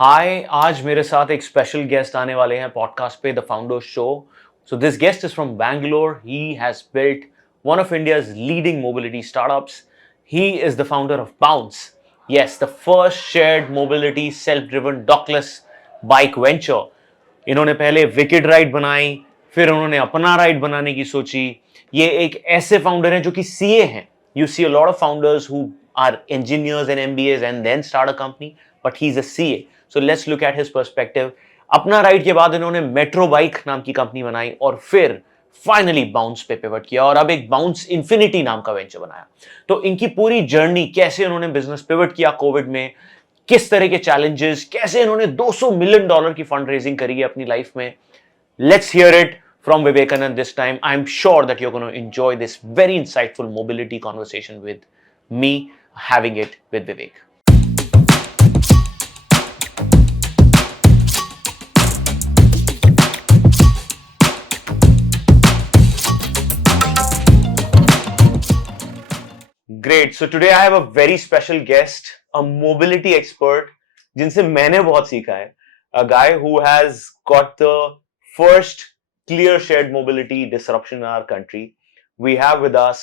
हाय आज मेरे साथ एक स्पेशल गेस्ट आने वाले हैं पॉडकास्ट पे the founders show so this guest is from Bangalore he has built one of India's leading mobility startups he is the founder of bounce yes the first shared mobility self driven dockless bike venture इन्होंने पहले wicked ride बनाई फिर उन्होंने अपना ride बनाने की सोची ये एक ऐसे फाउंडर हैं जो कि सीए हैं you see a lot of founders who are engineers and MBAs and then start a company but he's a CA so let's look at his perspective अपना राइड के बाद इन्होंने मेट्रो बाइक नाम की कंपनी बनाई और फिर फाइनली बाउंस पे पिवट किया और अब एक बाउंस इंफिनिटी नाम का वेंचर बनाया तो इनकी पूरी जर्नी कैसे उन्होंने बिजनेस पिवट किया कोविड में किस तरह के चैलेंजेस कैसे इन्होंने $200 मिलियन की फंड रेजिंग करी है अपनी लाइफ में let's hear it from Vivekananda this time. I'm sure that you're going to enjoy this very insightful mobility conversation with me having it with Vivek. Great. So today I have a very special guest, a mobility expert, जिनसे मैंने बहुत सीखा है. A guy who has got the first clear shared mobility disruption in our country. We have with us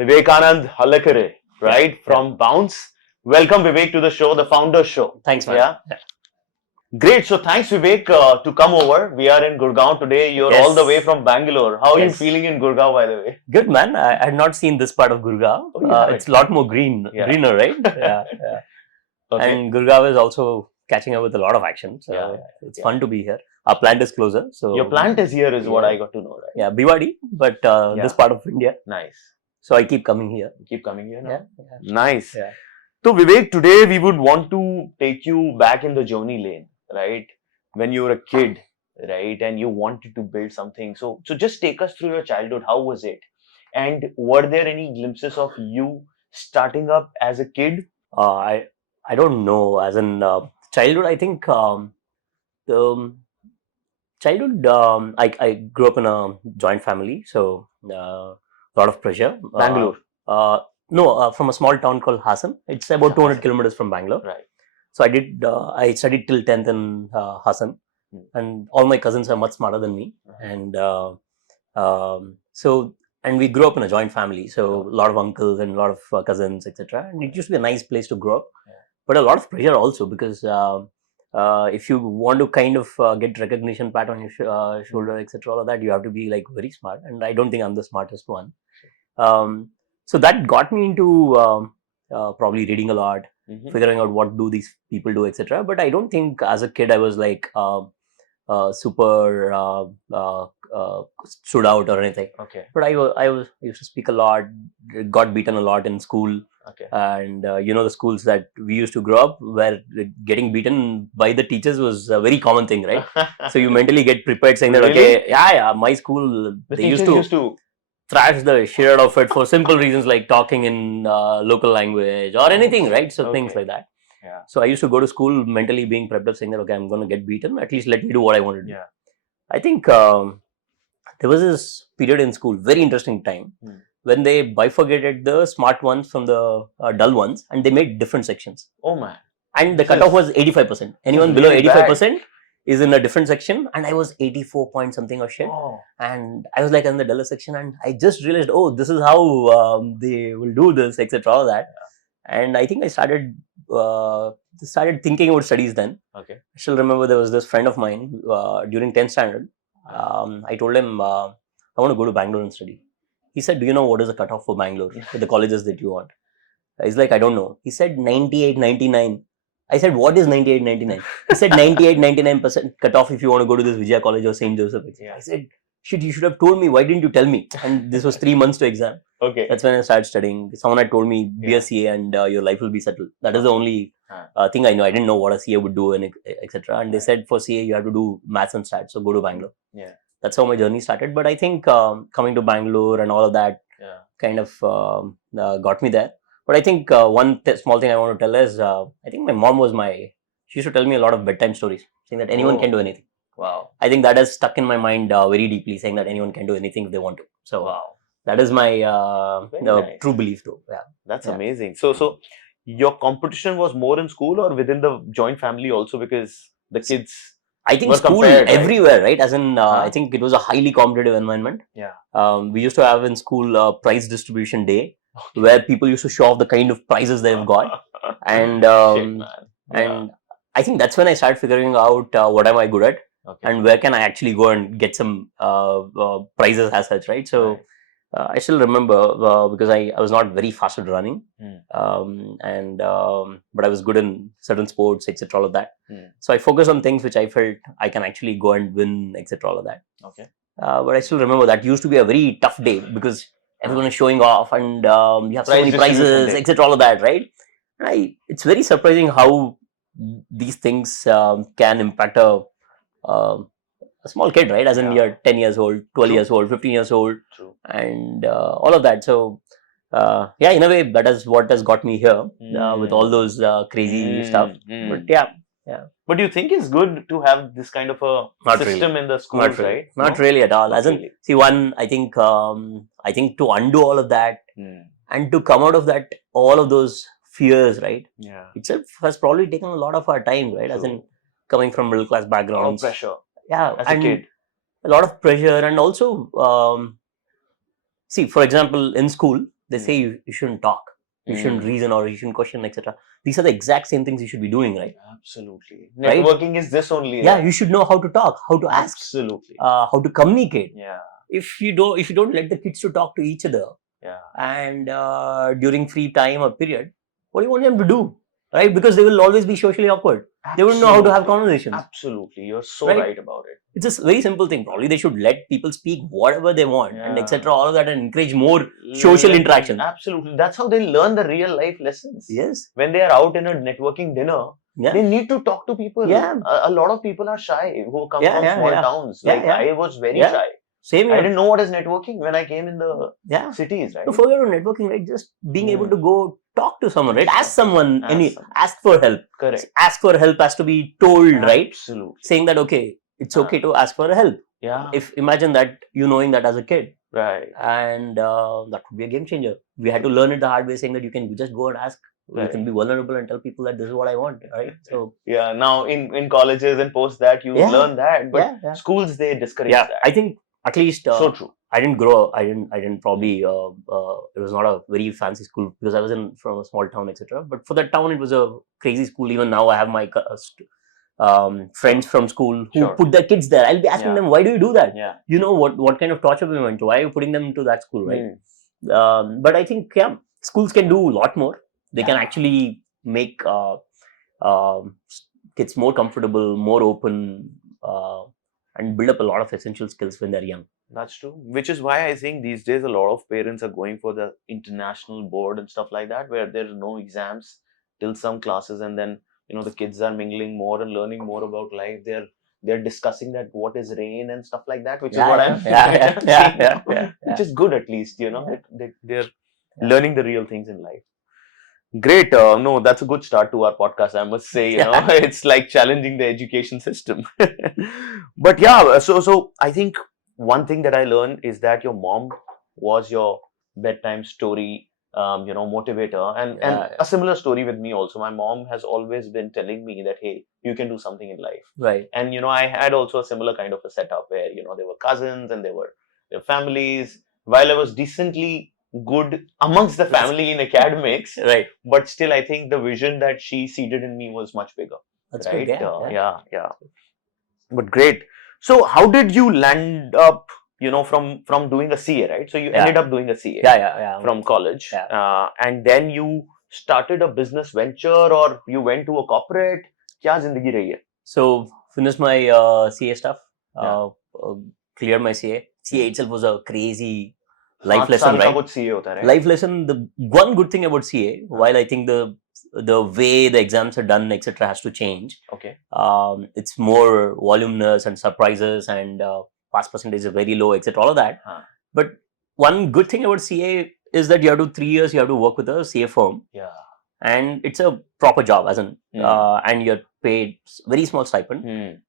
Vivekananda Hallekere, right, from Bounce. Welcome, Vivek, to the show, the Founders Show. Thanks, man. Yeah. Great. So thanks, Vivek, to come over. We are in Gurgaon today. You're all the way from Bangalore. How are you feeling in Gurgaon, by the way? Good, man. I had not seen this part of Gurgaon. It's a lot more greener, right? Yeah. Okay. And Gurgaon is also catching up with a lot of action. So it's fun to be here. Our plant is closer. So your plant is here is what I got to know, right? Yeah, Bhiwadi, but this part of India. Nice. So I keep coming here. You keep coming here now? Yeah. Nice. Yeah. So Vivek, today we would want to take you back in the journey lane, right? When you were a kid, right? And you wanted to build something. So just take us through your childhood. How was it? And were there any glimpses of you starting up as a kid? I don't know. As in childhood, I think childhood, I grew up in a joint family, so a lot of pressure. Bangalore? No, from a small town called Hassan. It's about 200 kilometers from Bangalore. Right. So I studied till 10th in Hassan, and all my cousins are much smarter than me. And and we grew up in a joint family, so a lot of uncles and a lot of cousins, etc. And it used to be a nice place to grow up, but a lot of pressure also because if you want to kind of get recognition, pat on your shoulder, etc., all of that, you have to be like very smart. And I don't think I'm the smartest one. So that got me into probably reading a lot, figuring out what do these people do, etc. But I don't think as a kid I was like super stood out or anything. Okay. But I used to speak a lot, got beaten a lot in school. Okay. And the schools that we used to grow up where getting beaten by the teachers was a very common thing, right? So you mentally get prepared saying that, okay, my school, they used to thrash the shit out of it for simple reasons like talking in local language or anything, right? So things like that. Yeah. So I used to go to school mentally being prepped up saying that, okay, I'm going to get beaten. At least let me do what I want to do. Yeah. I think there was this period in school, very interesting time, when they bifurcated the smart ones from the dull ones and they made different sections. Oh man. And the cutoff was 85%. Anyone below 85% is in a different section, and I was 84 point something or shit. Oh. And I was like in the duller section, and I just realized, oh, this is how they will do this, etc. All that. And I think I started thinking about studies then. Okay. I still remember there was this friend of mine during 10th standard. I told him, I want to go to Bangalore and study. He said, do you know what is the cutoff for Bangalore, for the colleges that you want? He's like, I don't know. He said 98, 99. I said, what is 98, 99? He said 98, 99% cutoff if you want to go to this Vijaya College or St. Joseph. I said, shit, you should have told me. Why didn't you tell me? And this was 3 months to exam. Okay. That's when I started studying. Someone had told me, be a CA and your life will be settled. That is the only thing I know. I didn't know what a CA would do and etc. And they said for CA, you have to do maths and stats. So go to Bangalore. Yeah. That's how my journey started. But I think coming to Bangalore and all of that kind of got me there. But I think one small thing I want to tell is, I think my mom was she used to tell me a lot of bedtime stories, saying that anyone can do anything. Wow. I think that has stuck in my mind very deeply, saying that anyone can do anything if they want to. So that is my nice. true belief though. Yeah. That's amazing. So your competition was more in school or within the joint family also, because the kids I think were school compared, right? everywhere, right? As in, Huh? I think it was a highly competitive environment. Yeah. We used to have in school prize distribution day, where people used to show off the kind of prizes they've got, and Shit, man. Yeah. and I think that's when I started figuring out what am I good at, Okay. and where can I actually go and get some prizes as such, right? So. Right. I still remember because I was not very fast at running, Hmm. but I was good in certain sports, etc. All of that. Hmm. So I focused on things which I felt I can actually go and win, etc. All of that. Okay. But I still remember that used to be a very tough day because everyone is showing off and you have so Prize many distribution prizes, day. etc. All of that, right? And it's very surprising how these things can impact a small kid, right? As in Yeah. you're 10 years old, 12 True. years old, 15 years old, True. and all of that. So, yeah, in a way, that is what has got me here with all those crazy stuff. But yeah. But do you think it's good to have this kind of a Not system in the schools, Not really. right? Not No? really at all. Not As in, really. see, one, I think to undo all of that and to come out of that, all of those fears, right? Yeah. Itself has probably taken a lot of our time, right? As in True. coming from middle class A lot of backgrounds. pressure Yeah, as a and kid. a lot of pressure, and also see, for example, in school they say you shouldn't talk, you shouldn't reason, or you shouldn't question, etc. These are the exact same things you should be doing, right? Absolutely. Right? Networking is this only. Yeah, you should know how to talk, how to ask, Absolutely. how to communicate. Yeah. If you don't let the kids to talk to each other, Yeah. and during free time or period, what do you want them to do, right? Because they will always be socially awkward. They wouldn't know how to have conversations. Absolutely. You're so Right? right about it. It's a very simple thing. Probably they should let people speak whatever they want, and etc. All of that, and encourage more social interaction. Absolutely. That's how they learn the real life lessons. Yes. When they are out in a networking dinner, Yeah. they need to talk to people. Yeah. A lot of people are shy who come Yeah, from yeah, small yeah. towns. Yeah, Like yeah. I was very Yeah. shy. Same I here. didn't know what is networking when I came in the cities, right? To forget about networking, right? Just being able to go talk to someone, right? Ask someone, ask for help. Correct. Ask for help has to be told, right? Absolutely. Saying that, okay, it's okay to ask for help. Yeah. If imagine that you knowing that as a kid. Right. And that would be a game changer. We had to learn it the hard way, saying that you can just go and ask. Right. You can be vulnerable and tell people that this is what I want, right? So yeah, now in colleges and post that you learn that, but schools they discourage that. I think at least so true. I didn't probably it was not a very fancy school because I was from a small town, etc. But for that town, it was a crazy school. Even now, I have my friends from school who put their kids there. I'll be asking them, why do you do that? Yeah. You know what kind of torture we went to? Why are you putting them into that school, right? But I think schools can do a lot more. They can actually make kids more comfortable, more open, and build up a lot of essential skills when they're young. That's true. Which is why I think these days a lot of parents are going for the international board and stuff like that, where there's no exams till some classes, and then the kids are mingling more and learning more about life. They're discussing that what is rain and stuff like that, which is what I'm seeing. Which is good, at least they're learning the real things in life. Great. No, that's a good start to our podcast, I must say. It's like challenging the education system. But yeah, so I think one thing that I learned is that your mom was your bedtime story, motivator, and a similar story with me also. My mom has always been telling me that, hey, you can do something in life. Right. And I had also a similar kind of a setup where there were cousins and there were their families. While I was decently good amongst the family in academics, right? But still, I think the vision that she seeded in me was much bigger. That's right? Good, yeah. But great. So, how did you land up? From doing a CA, right? So you ended up doing a CA. From college, and then you started a business venture, or you went to a corporate. क्या जिंदगी रही है? So finished my CA stuff. Cleared my CA. CA itself was a crazy life lesson, right? right? Life lesson. The one good thing about CA, while I think the way the exams are done, etc., has to change. Okay. It's more voluminous and surprises, and pass percentage is very low, etc. All of that. But one good thing about CA is that you have to 3 years. You have to work with a CA firm. Yeah. And it's a proper job, as in, and you're paid very small stipend,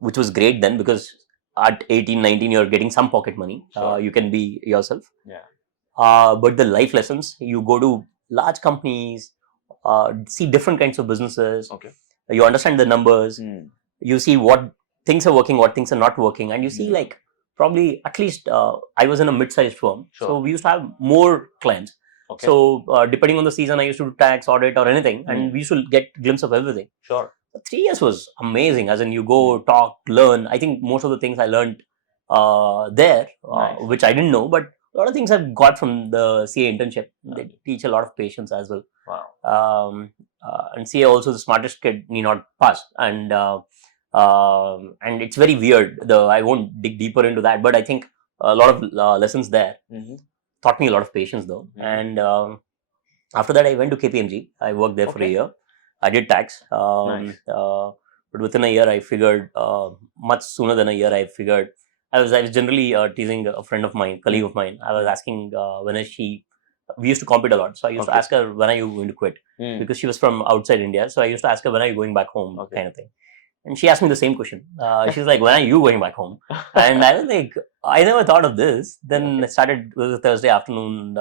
which was great then, because at 18, 19, you're getting some pocket money. Sure. You can be yourself. Yeah. But the life lessons, you go to large companies, see different kinds of businesses. Okay. You understand the numbers. You see what things are working, what things are not working, and you see like probably at least I was in a mid-sized firm, so we used to have more clients. Okay. So depending on the season, I used to do tax, audit, or anything, and we used to get glimpse of everything. Sure. 3 years was amazing. As in, you go talk, learn. I think most of the things I learned there, Nice. which I didn't know, but a lot of things I've got from the CA internship. They teach a lot of patience as well. Wow. And CA also, the smartest kid need not pass. And it's very weird. I won't dig deeper into that, but I think a lot of lessons there taught me a lot of patience though. And after that, I went to KPMG. I worked there for a year. I did tax. Nice. But within a year, I figured, much sooner than a year, I figured, I was generally teasing a friend of mine, colleague of mine. I was asking when is she, we used to compete a lot. So I used to ask her, when are you going to quit? Because she was from outside India. So I used to ask her, when are you going back home? Kind of thing. And she asked me the same question. She's like, when are you going back home? And I was like, I never thought of this. Then I started, it was a Thursday afternoon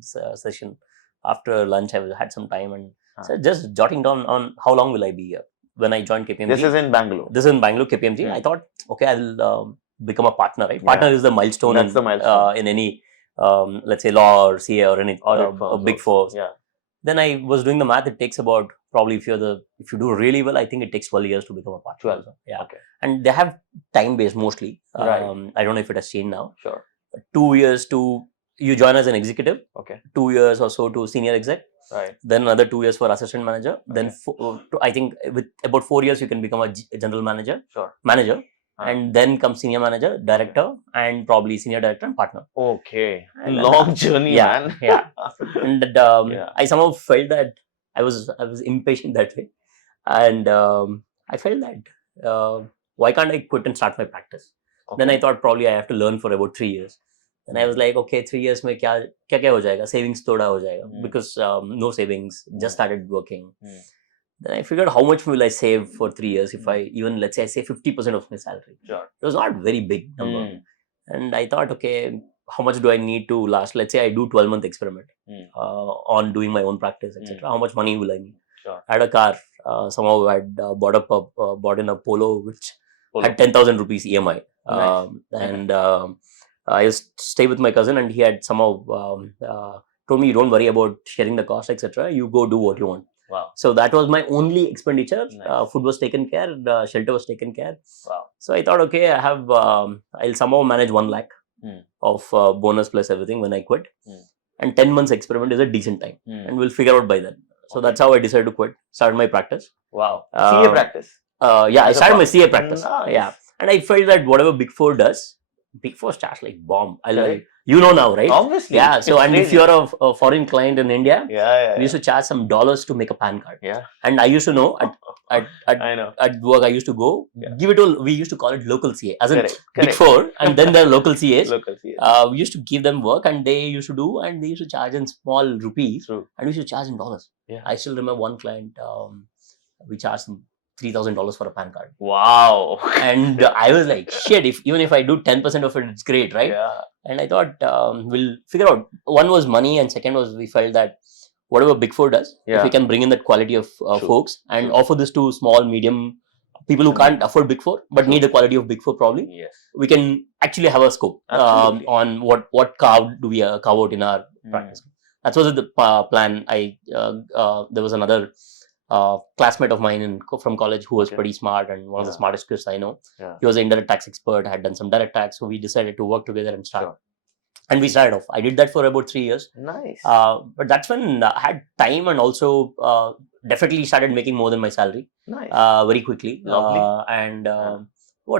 session. After lunch, I had some time and so just jotting down on how long will I be here. When I joined KPMG. This is in Bangalore. This is in Bangalore, KPMG. I thought, okay, I'll become a partner, right? Partner is the milestone, in any, let's say, law or CA or any big four. Yeah. Then I was doing the math. It takes about, probably if you do really well, I think it takes 12 years to become a partner. 12. Yeah. Okay. And they have time based mostly. Right. I don't know if it has changed now. Sure. 2 years to, you join as an executive. Okay. 2 years or so to senior exec. Right. Then another 2 years for assistant manager. Then I think with about 4 years you can become a general manager. Sure. Manager. And then comes senior manager, director, and probably senior director and partner. Okay. And long journey, man. Yeah. And I somehow felt that I was impatient that way. And I felt that why can't I quit and start my practice? Then I thought probably I have to learn for about 3 years. And I was like, okay, 3 years mein kya ho jayega? Savings thoda ho jayega. Because no savings, just started working. Then I figured, how much will I save for 3 years if I even, let's say, I save 50% of my salary? Sure. It was not very big number. And I thought, okay, how much do I need to last? Let's say I do 12-month experiment on doing my own practice, etc. How much money will I need? Sure. I had a car. Somehow I had bought in a Polo, which had 10,000 rupees EMI. Nice. And I used to stay with my cousin, and he had somehow told me, don't worry about sharing the cost, etc. You go do what you want. Wow. So that was my only expenditure. Nice. Food was taken care, shelter was taken care. Wow. So I thought, okay, I'll somehow manage 1 lakh of bonus plus everything when I quit. And 10 months experiment is a decent time. And we'll figure out by then. So that's how I decided to quit, started my practice. Wow. CA practice? Yeah, I started my CA practice. Nice. Yeah. And I felt that whatever Big Four does, Big Four starts like bomb. You know now, right? Obviously. Yeah. So, and if you're a foreign client in India, we used to charge some dollars to make a PAN card. Yeah. And I used to know I know. at work, I used to go, give it all, we used to call it local CA, as in Correct. Big Four, and then there are local CAs. Local CA. We used to give them work, and they used to do, and they used to charge in small rupees. True. And we used to charge in dollars. Yeah. I still remember one client, we charged them $3,000 for a PAN card. Wow. And I was like, shit, even if I do 10% of it, it's great, right? Yeah. And I thought, we'll figure out. One was money, and second was we felt that whatever Big Four does, if we can bring in that quality of folks and offer this to small, medium people who can't afford Big Four but need the quality of Big Four, probably, we can actually have a scope on what carve do we carve out in our practice. That was the plan. There was another classmate of mine from college who was pretty smart and one of the smartest kids I know. He was an indirect tax expert, had done some direct tax, so we decided to work together and start. And we started off. I did that for about 3 years. Nice. But that's when I had time, and also definitely started making more than my salary. Nice. Very quickly. Lovely. And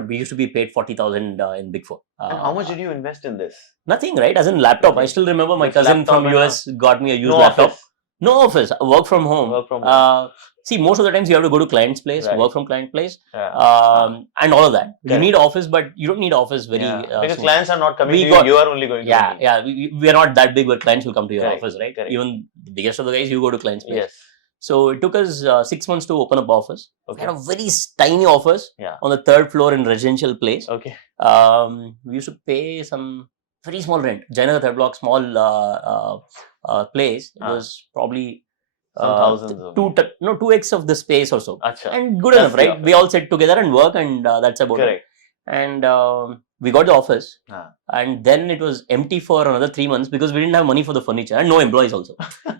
we used to be paid 40,000 in Big Four. And how much did you invest in this? Nothing, right? As in laptop. I still remember my cousin from US got me a used laptop. Office. No office. Work from home. Work from home. See, most of the times you have to go to client's place, work from client place, and all of that. You need office, but you don't need office very because soon. clients are not coming to you. You are only going to me. We are not that big where clients will come to your office, right? Correct. Even the biggest of the guys, you go to client's place. Yes. So it took us 6 months to open up office. We had a very tiny office on the 3rd floor in residential place. Okay. We used to pay some very small rent. Jainagar 3rd block, small place. It was probably Some thousands of 2x of the space or so. Acha. And good That's enough, the right? office. We all sit together and work, and that's about it. Correct. And we got the office, Ah. and then it was empty for another 3 months because we didn't have money for the furniture and no employees also,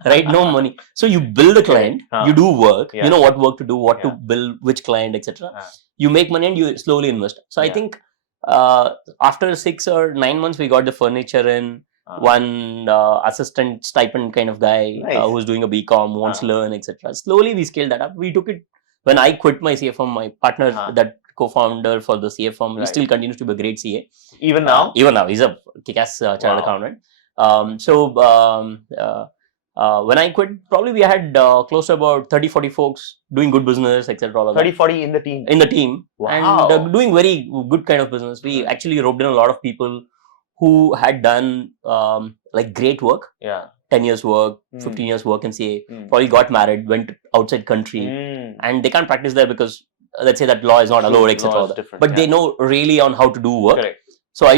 right? No money. So you build the client, you do work, Yeah. you know what work to do, what Yeah. to build, which client, etc. Ah. You make money and you slowly invest. So I Yeah. think after 6 or 9 months, we got the furniture in. One assistant stipend kind of guy Nice. who's doing a BCom, wants to learn, etc. Slowly we scaled that up. We took it when I quit my CA firm. My partner, that co-founder for the CA firm, he still continues to be a great CA. Even now? Even now, he's a kick-ass chartered accountant. When I quit, probably we had close to about 30-40 folks doing good business, etc. 30-40 in the team? In the team. Wow. And doing very good kind of business. We actually roped in a lot of people who had done like great work. Yeah. 10 years work, 15 years work in CA, probably got married, went outside country, and they can't practice there because let's say that law is not allowed, etc. But they know really on how to do work. Correct. So I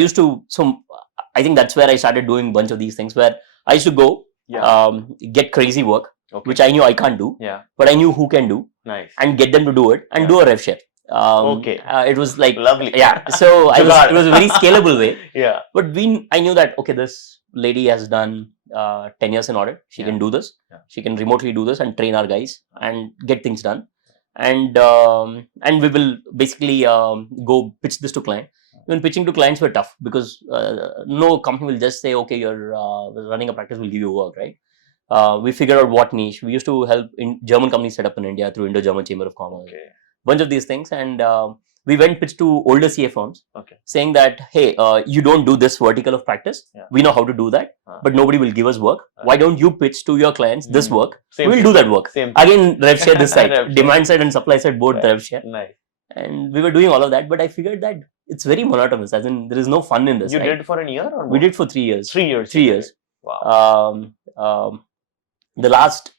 think that's where I started doing a bunch of these things where I used to go get crazy work, which I knew I can't do, but I knew who can do, and get them to do it and do a rev share. It was like lovely. Yeah. So it was a very scalable way. Yeah. But I knew that this lady has done 10 years in audit. She can do this. She can remotely do this and train our guys and get things done. And we will basically go pitch this to client. When pitching to clients were tough because no company will just say, okay, you're running a practice, we'll give you work, right? We figured out what niche. We used to help in German companies set up in India through Indo-German Chamber of Commerce. Bunch of these things, and we went pitch to older CA firms, saying that, hey, you don't do this vertical of practice. We know how to do that, but nobody will give us work. Why don't you pitch to your clients this work? We'll do that work. Again, rev share this side, demand side and supply side both rev share. And we were doing all of that, but I figured that it's very monotonous, as in there is no fun in this. You did for a year or we did for 3 years. 3 years. 3 years. Wow. The last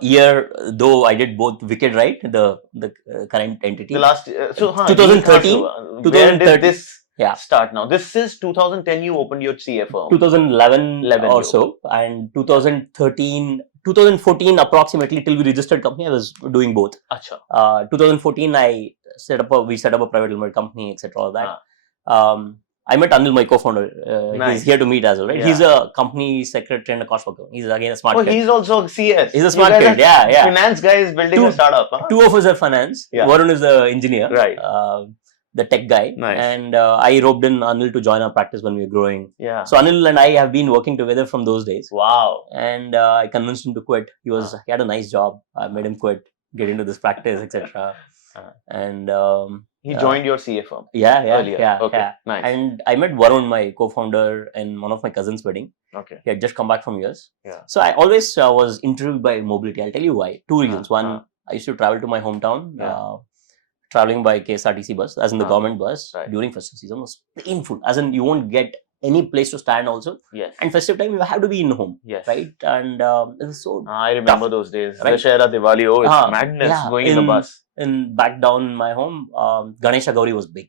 year, though, I did both Wicked, right? The current entity. The last 2013. Where did this start now? This is 2010 you opened your CA firm. 2011 or so. And 2013, 2014 approximately till we registered company, I was doing both. 2014 we set up a private limited company, etc. All that. I met Anil, my co-founder. He's here to meet as well, right? He's a company secretary and a cost worker. He's again a smart kid. He's also CS. He's a smart kid, yeah. Finance guy is building a startup. Two of us are finance. Varun is the engineer, right? The tech guy. And I roped in Anil to join our practice when we were growing. So Anil and I have been working together from those days. Wow. And I convinced him to quit. He had a nice job. I made him quit, get into this practice, etc. And he joined your CA firm. Yeah. Okay. Nice. And I met Varun, my co-founder, in one of my cousin's wedding. He had just come back from US. So I always was intrigued by mobility. I'll tell you why. 2 reasons. One, I used to travel to my hometown. Traveling by KSRTC bus, as in the government bus, during festive season was painful. As in, you won't get any place to stand also. And festive time, you have to be in home. Right? And it was so I remember those days. Dussehra, Diwali, it's madness going in the bus. And back down my home, Ganesha Gauri was big.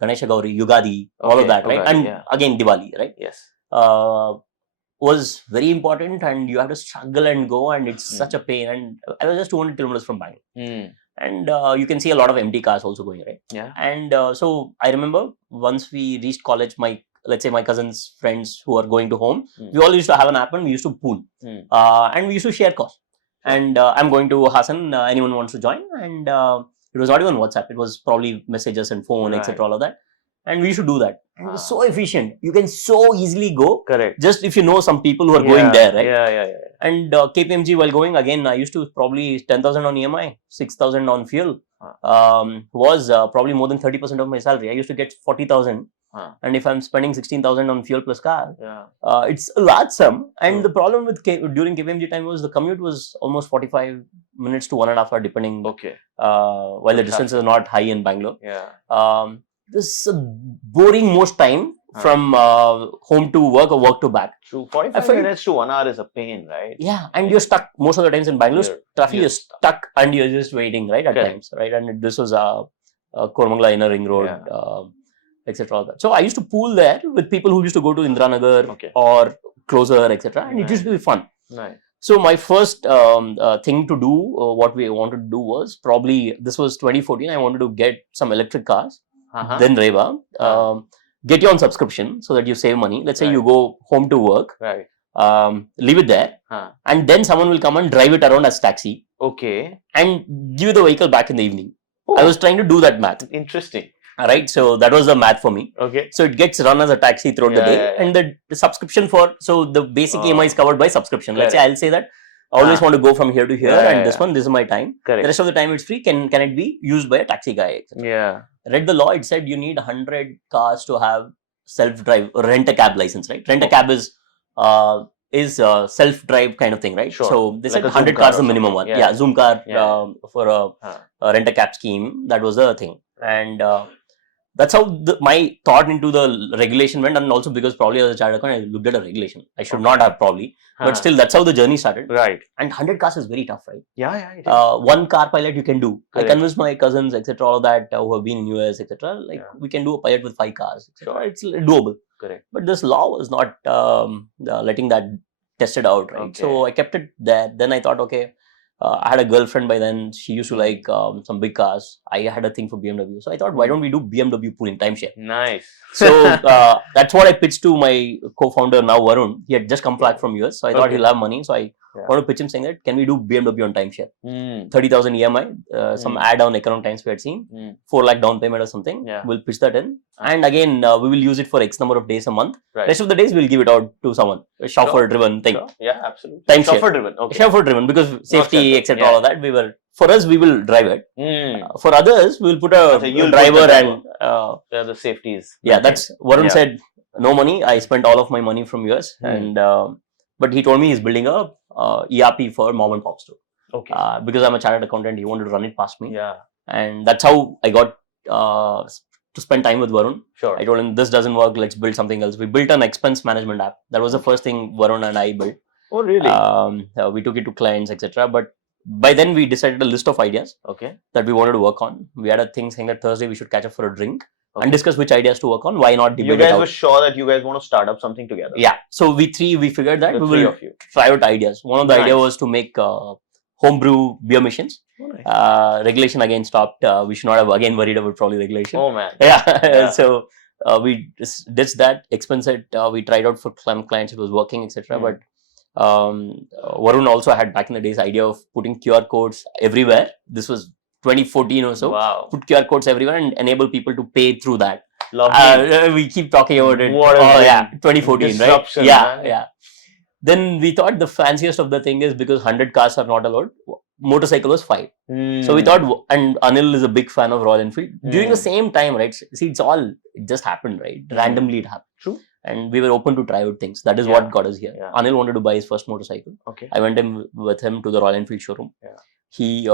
Ganesha Gauri, Yugadi, all of that, right? And again, Diwali, right? Was very important, and you have to struggle and go, and it's such a pain. And I was just 200 kilometers from Bangalore. And you can see a lot of empty cars also going, right? And so I remember once we reached college, let's say my cousins' friends who are going to home, we all used to have an app and we used to pool. And we used to share costs. And I'm going to Hassan, anyone wants to join? And it was not even WhatsApp, it was probably messages and phone, etc. all of that. And we used to do that. And it was so efficient. You can so easily go. Correct. Just if you know some people who are going there, right? Yeah. And KPMG while going, again, I used to probably 10,000 on EMI, 6,000 on fuel. Was probably more than 30% of my salary. I used to get 40,000. And if I'm spending 16,000 on fuel plus car, it's a large sum. And the problem with during KPMG time was the commute was almost 45 minutes to 1.5 hours, depending. While the distance is not high in Bangalore. This is boring most time from home to work or work to back. True. 45 minutes to 1 hour is a pain, right? Yeah, and you're stuck most of the times in Bangalore. Traffic, you're stuck and you're just waiting, right? At times, right? And this was Koramangala Inner Ring Road, etc. All that. So I used to pool there with people who used to go to Indiranagar or closer, etc. And it used to be fun. So my first thing to do, what we wanted to do was probably, this was 2014. I wanted to get some electric cars. Then Reva, get you on subscription so that you save money. Let's say you go home to work, leave it there, and then someone will come and drive it around as taxi. Okay. And give you the vehicle back in the evening. I was trying to do that math. Interesting. Right, so that was the math for me. Okay. So it gets run as a taxi throughout the day, and the subscription for, so the basic EMI is covered by subscription. Let's say I'll say that I always want to go from here to here, and this is my time. Correct. The rest of the time it's free. Can it be used by a taxi guy? Yeah. Read the law. It said you need 100 cars to have self-drive or rent a cab license. Right, rent a cab is self-drive kind of thing, right? Sure. So they said 100 cars is the minimum one. Yeah, Zoom car for a rent a cab scheme. That was the thing, and that's how my thought into the regulation went, and also because probably as a chartered accountant, I looked at a regulation. I should not have probably, but still that's how the journey started. Right. And 100 cars is very tough, right? Yeah. One car pilot you can do. Correct. I convinced my cousins, etc., all of that who have been in US, etc. Like we can do a pilot with 5 cars. Sure. It's doable. Correct. But this law was not letting that tested out, right? Okay. So I kept it there. Then I thought, okay. I had a girlfriend by then. She used to like some big cars. I had a thing for BMW. So I thought, why don't we do BMW pooling timeshare? Nice. So that's what I pitched to my co-founder now, Varun. He had just come back from US. So I thought he'll have money. So I want to pitch him saying that, can we do BMW on timeshare? 30,000 EMI, some add-on economic times we had seen, 4 lakh down payment or something. We'll pitch that in. And again, we will use it for X number of days a month. Rest of the days, we'll give it out to someone. A chauffeur-driven thing. Yeah, absolutely. Timeshare. Chauffeur-driven. Okay. Chauffeur-driven, because safety, etc., all of that, for us, we will drive it. For others, we will put a driver and... the safeties. Yeah, that's... Varun said, no money. I spent all of my money from US. And but he told me he's building a ERP for mom and pop store. Okay. Because I'm a chartered accountant, he wanted to run it past me. Yeah. And that's how I got to spend time with Varun. Sure. I told him, this doesn't work, let's build something else. We built an expense management app. That was the first thing Varun and I built. Oh, really? We took it to clients, etc. But by then we decided a list of ideas that we wanted to work on. We had a thing saying that Thursday we should catch up for a drink and discuss which ideas to work on. Why not debate it out? You guys were sure that you guys want to start up something together. Yeah. So we figured that the we three will of you. try out ideas. One of the idea was to make homebrew beer machines. Regulation again stopped. We should not have again worried about probably regulation. Oh man. Yeah. So we just did that. Expense it. We tried out for clients. It was working, etc. But Varun also had back in the days idea of putting QR codes everywhere. This was 2014 or so. Wow. Put QR codes everywhere and enable people to pay through that. We keep talking about it. 2014, disruption, right? Yeah. Then we thought the fanciest of the thing is, because 100 cars are not allowed, motorcycle was 5. So we thought, and Anil is a big fan of Royal Enfield. During the same time, right? See, it just happened, right? Randomly it happened. True. And we were open to try out things. That is what got us here. Anil wanted to buy his first motorcycle. Okay. I went with him to the Royal Enfield showroom. He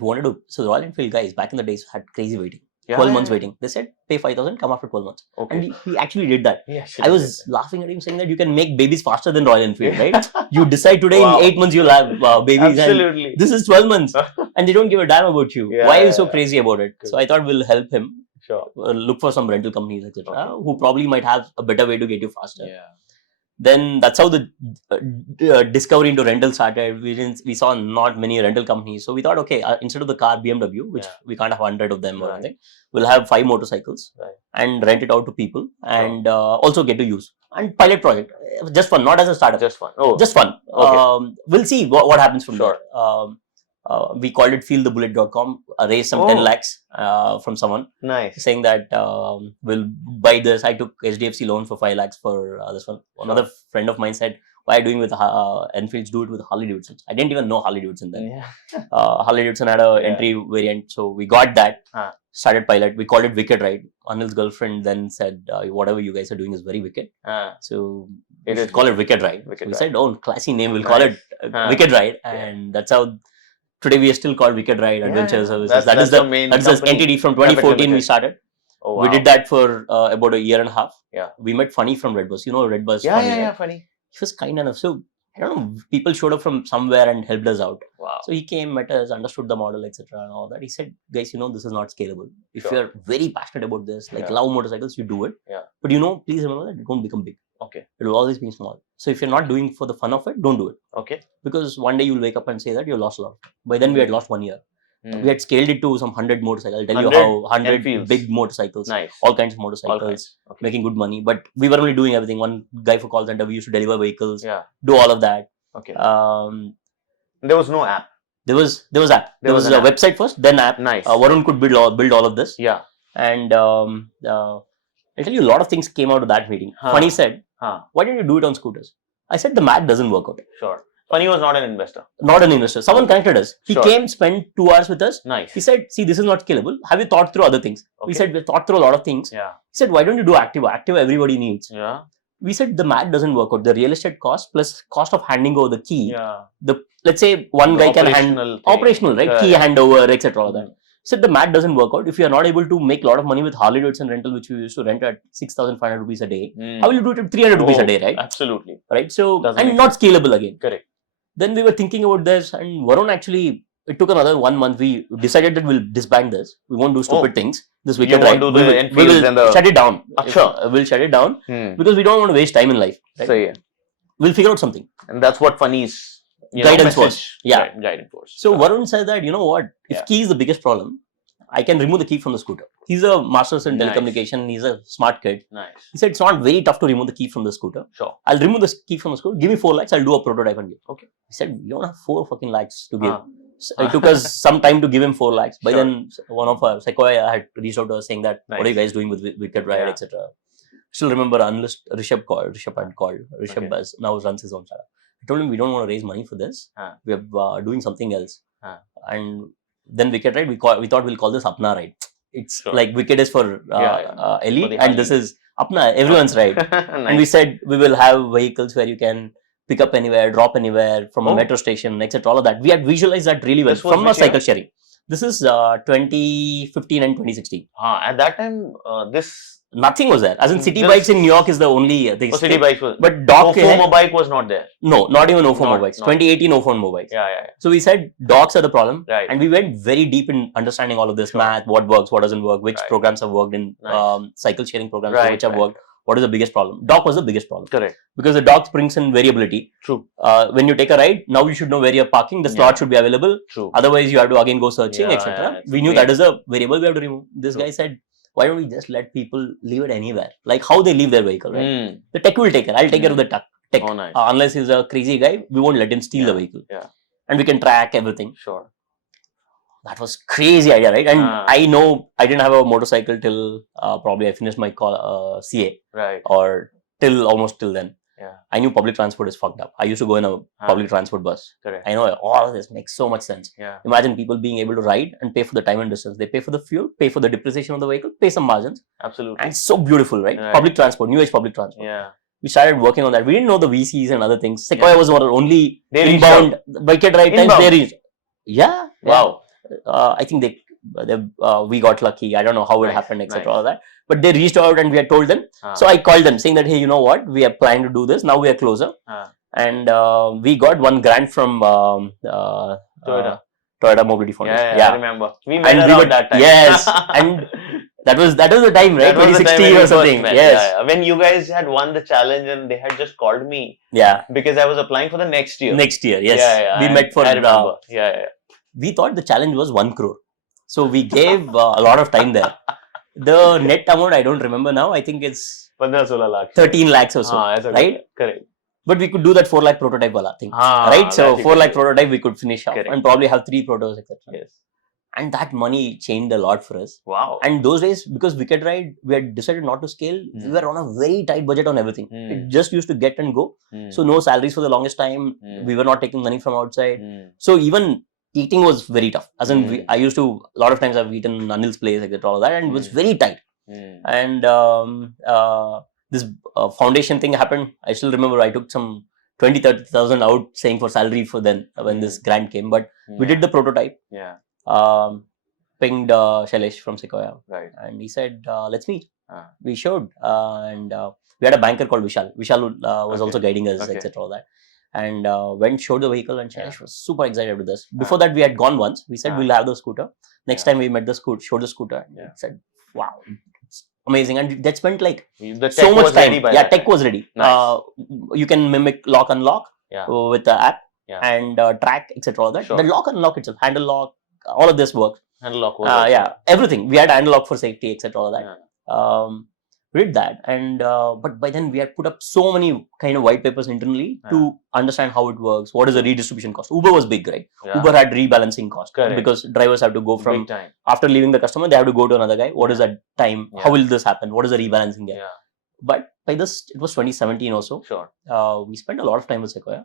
wanted to. So the Royal Enfield guys back in the days had crazy waiting. 12 months waiting. They said pay 5,000, come after 12 months. And he actually did that. I was laughing at him saying that you can make babies faster than Royal Enfield, right? You decide today in 8 months you'll have babies. Absolutely. And this is 12 months and they don't give a damn about you. Why are you so crazy about it? So I thought we'll help him. Look for some rental companies, etc., who probably might have a better way to get you faster. Then that's how the discovery into rental started. We saw not many rental companies. So we thought, okay, instead of the car BMW, which we can't have 100 of them or anything, we'll have 5 motorcycles and rent it out to people and also get to use. And pilot project, just fun, not as a startup. Just fun. Just fun. We'll see what happens from there. We called it feelthebullet.com, raised some 10 lakhs from someone. Nice. Saying that we'll buy this. I took HDFC loan for 5 lakhs for this one. Another friend of mine said, why are you doing with Enfields? Do it with Harley Davidson. I didn't even know Harley Davidson then. Harley Davidson had an entry variant. So we got that, started pilot. We called it Wicked Ride. Anil's girlfriend then said, whatever you guys are doing is very wicked. So we should call it Wicked Ride. We said, oh, classy name. We'll call it Wicked Ride. And that's how... Today we are still called Wicked Ride Adventure Services. That's the entity from 2014 we started. Oh, wow. We did that for about a year and a half. We met Funny from Redbus. You know Redbus? Funny. He was kind enough. So I don't know, people showed up from somewhere and helped us out. Wow. So he came, met us, understood the model, etc. and all that. He said, guys, this is not scalable. If you're very passionate about this, like love motorcycles, you do it. But please remember that it won't become big. Okay. It will always be small. So if you're not doing for the fun of it, don't do it. Okay. Because one day you'll wake up and say that you lost a lot. By then we had lost 1 year. We had scaled it to some 100 motorcycles. I'll tell you how 100 Enfields. big motorcycles, Nice. all kinds of motorcycles, making good money. But we were only doing everything. One guy for call center, we used to deliver vehicles, do all of that. Okay. There was no app. There was app. There was a website first, then app. Nice. Varun could build all of this. Yeah. And I'll tell you, a lot of things came out of that meeting. Funny said, why didn't you do it on scooters? I said the math doesn't work out. Sure. Funny was not an investor. Not an investor. Someone connected us. He came, spent 2 hours with us. Nice. He said, see, this is not scalable. Have you thought through other things? We said, we thought through a lot of things. Yeah. He said, why don't you do Activa? Activa everybody needs. Yeah. We said the math doesn't work out. The real estate cost plus cost of handing over the key. Yeah. Let's say one guy can hand operational, right? Key handover, etc. All that. He said the math doesn't work out. If you are not able to make a lot of money with Harley Davidson rental, which we used to rent at 6,500 rupees a day, how will you do it at 300 rupees a day, right? Absolutely. Right. So, and not scalable again. Correct. Then we were thinking about this, and Varun actually, it took another 1 month. We decided that we'll disband this. We won't do stupid things. This weekend, right? We will shut it down. We'll shut it down because we don't want to waste time in life. Right? So, yeah. We'll figure out something. And that's what Funny's guidance was. Yeah. Guidance was. So, Varun said that, you know what? If key is the biggest problem, I can remove the key from the scooter. He's a master's in telecommunication. He's a smart kid. Nice. He said it's not very tough to remove the key from the scooter. Sure. I'll remove the key from the scooter. Give me 4 lakhs. I'll do a prototype and give. Okay. He said, we don't have 4 fucking lakhs to give. So it took us some time to give him 4 lakhs. By then, one of our Sequoia had reached out to us saying that, what are you guys doing with Wicked Ride, etc. Still remember, unless Rishabh had called. Rishabh now runs his own startup. I told him, we don't want to raise money for this. We are doing something else. And then Wicked Ride, we thought we'll call this Apna Ride. It's like Wicked is for elite, and this is Apna, everyone's ride. Nice. And we said we will have vehicles where you can pick up anywhere, drop anywhere from a metro station, etc. All of that. We had visualized that really well from our cycle sharing. This is 2015 and 2016. At that time, nothing was there. As in, City Bikes in New York is the only thing. City Bikes was. But Dock Ofo bike was not there. No, not even Ofo bikes. 2018 Ofo bikes. Yeah. So we said docks are the problem, right. And we went very deep in understanding all of this math, what works, what doesn't work, which programs have worked in cycle sharing programs, which have worked. What is the biggest problem? Dock was the biggest problem. Correct. Because the dock brings in variability. True. When you take a ride, now you should know where you're parking. The slot should be available. True. Otherwise, you have to again go searching, etc. We knew that is a variable we have to remove. This guy said, why don't we just let people leave it anywhere? Like how they leave their vehicle, right? The tech will take care. I'll take care of the tech. Oh, nice. Unless he's a crazy guy, we won't let him steal the vehicle. Yeah. And we can track everything. Sure. That was crazy idea, right? And I know I didn't have a motorcycle till probably I finished my CA. Right. Or almost till then. Yeah. I knew public transport is fucked up. I used to go in a public transport bus. Correct. I know all of this makes so much sense. Yeah. Imagine people being able to ride and pay for the time and distance. They pay for the fuel, pay for the depreciation of the vehicle, pay some margins. Absolutely. And it's so beautiful, right? Public transport, new age public transport. Yeah. We started working on that. We didn't know the VCs and other things. Sequoia was our only inbound Wicked Ride times. They reached. Yeah. Wow. I think we got lucky. I don't know how it happened, etc. All that. But they reached out and we had told them. So I called them saying that, hey, you know what? We are planning to do this. Now we are closer. And we got one grant from Toyota Mobility Foundation. Yeah, I remember. We met around that time. Yes. And that was the time, right? 2016 or something. Yes. Yeah. When you guys had won the challenge and they had just called me. Yeah. Because I was applying for the next year. Next year, yes. Yeah. We met for. I remember. Yeah. We thought the challenge was 1 crore. So we gave a lot of time there. The net amount, I don't remember now. I think it's 13 lakhs or so, right? Correct. But we could do that 4 lakh prototype wala thing, right? So 4 lakh prototype we could finish off and probably have 3 protos, etc. Yes. And that money changed a lot for us. Wow. And those days, because Wicked Ride, we had decided not to scale. We were on a very tight budget on everything. It just used to get and go. So no salaries for the longest time. We were not taking money from outside. So even eating was very tough. As in, I used to, a lot of times I've eaten Anil's place, etc. All that, and it was very tight. And this foundation thing happened. I still remember I took some 20,000-30,000 out saying for salary for then when this grant came. But we did the prototype. Yeah. Pinged Shailesh from Sequoia. Right. And he said, let's meet. We showed. And we had a banker called Vishal. Vishal was also guiding us, etc. All that. And went, showed the vehicle, and Shailesh was super excited with us. Before that, we had gone once. We said, we'll have the scooter. Next time we met the scooter, showed the scooter. And said, wow, amazing, and that spent like The tech so much was time. ready by Yeah, that tech time. was ready. Nice. You can mimic lock unlock Yeah. with the app Yeah. and track, etc. All that. Sure. The lock unlock itself, handle lock, all of this works. Handle lock was also. Yeah, everything. We had handle lock for safety, etc. All that. Yeah. We did that, and but by then we had put up so many kind of white papers internally to understand how it works. What is the redistribution cost? Uber was big, right? Yeah. Uber had rebalancing cost. Correct. Because drivers have to go from Big time. after leaving the customer, they have to go to another guy. What is that time? Yeah. How will this happen? What is the rebalancing there? Yeah. But by this, it was 2017 also. Sure. We spent a lot of time with Sequoia.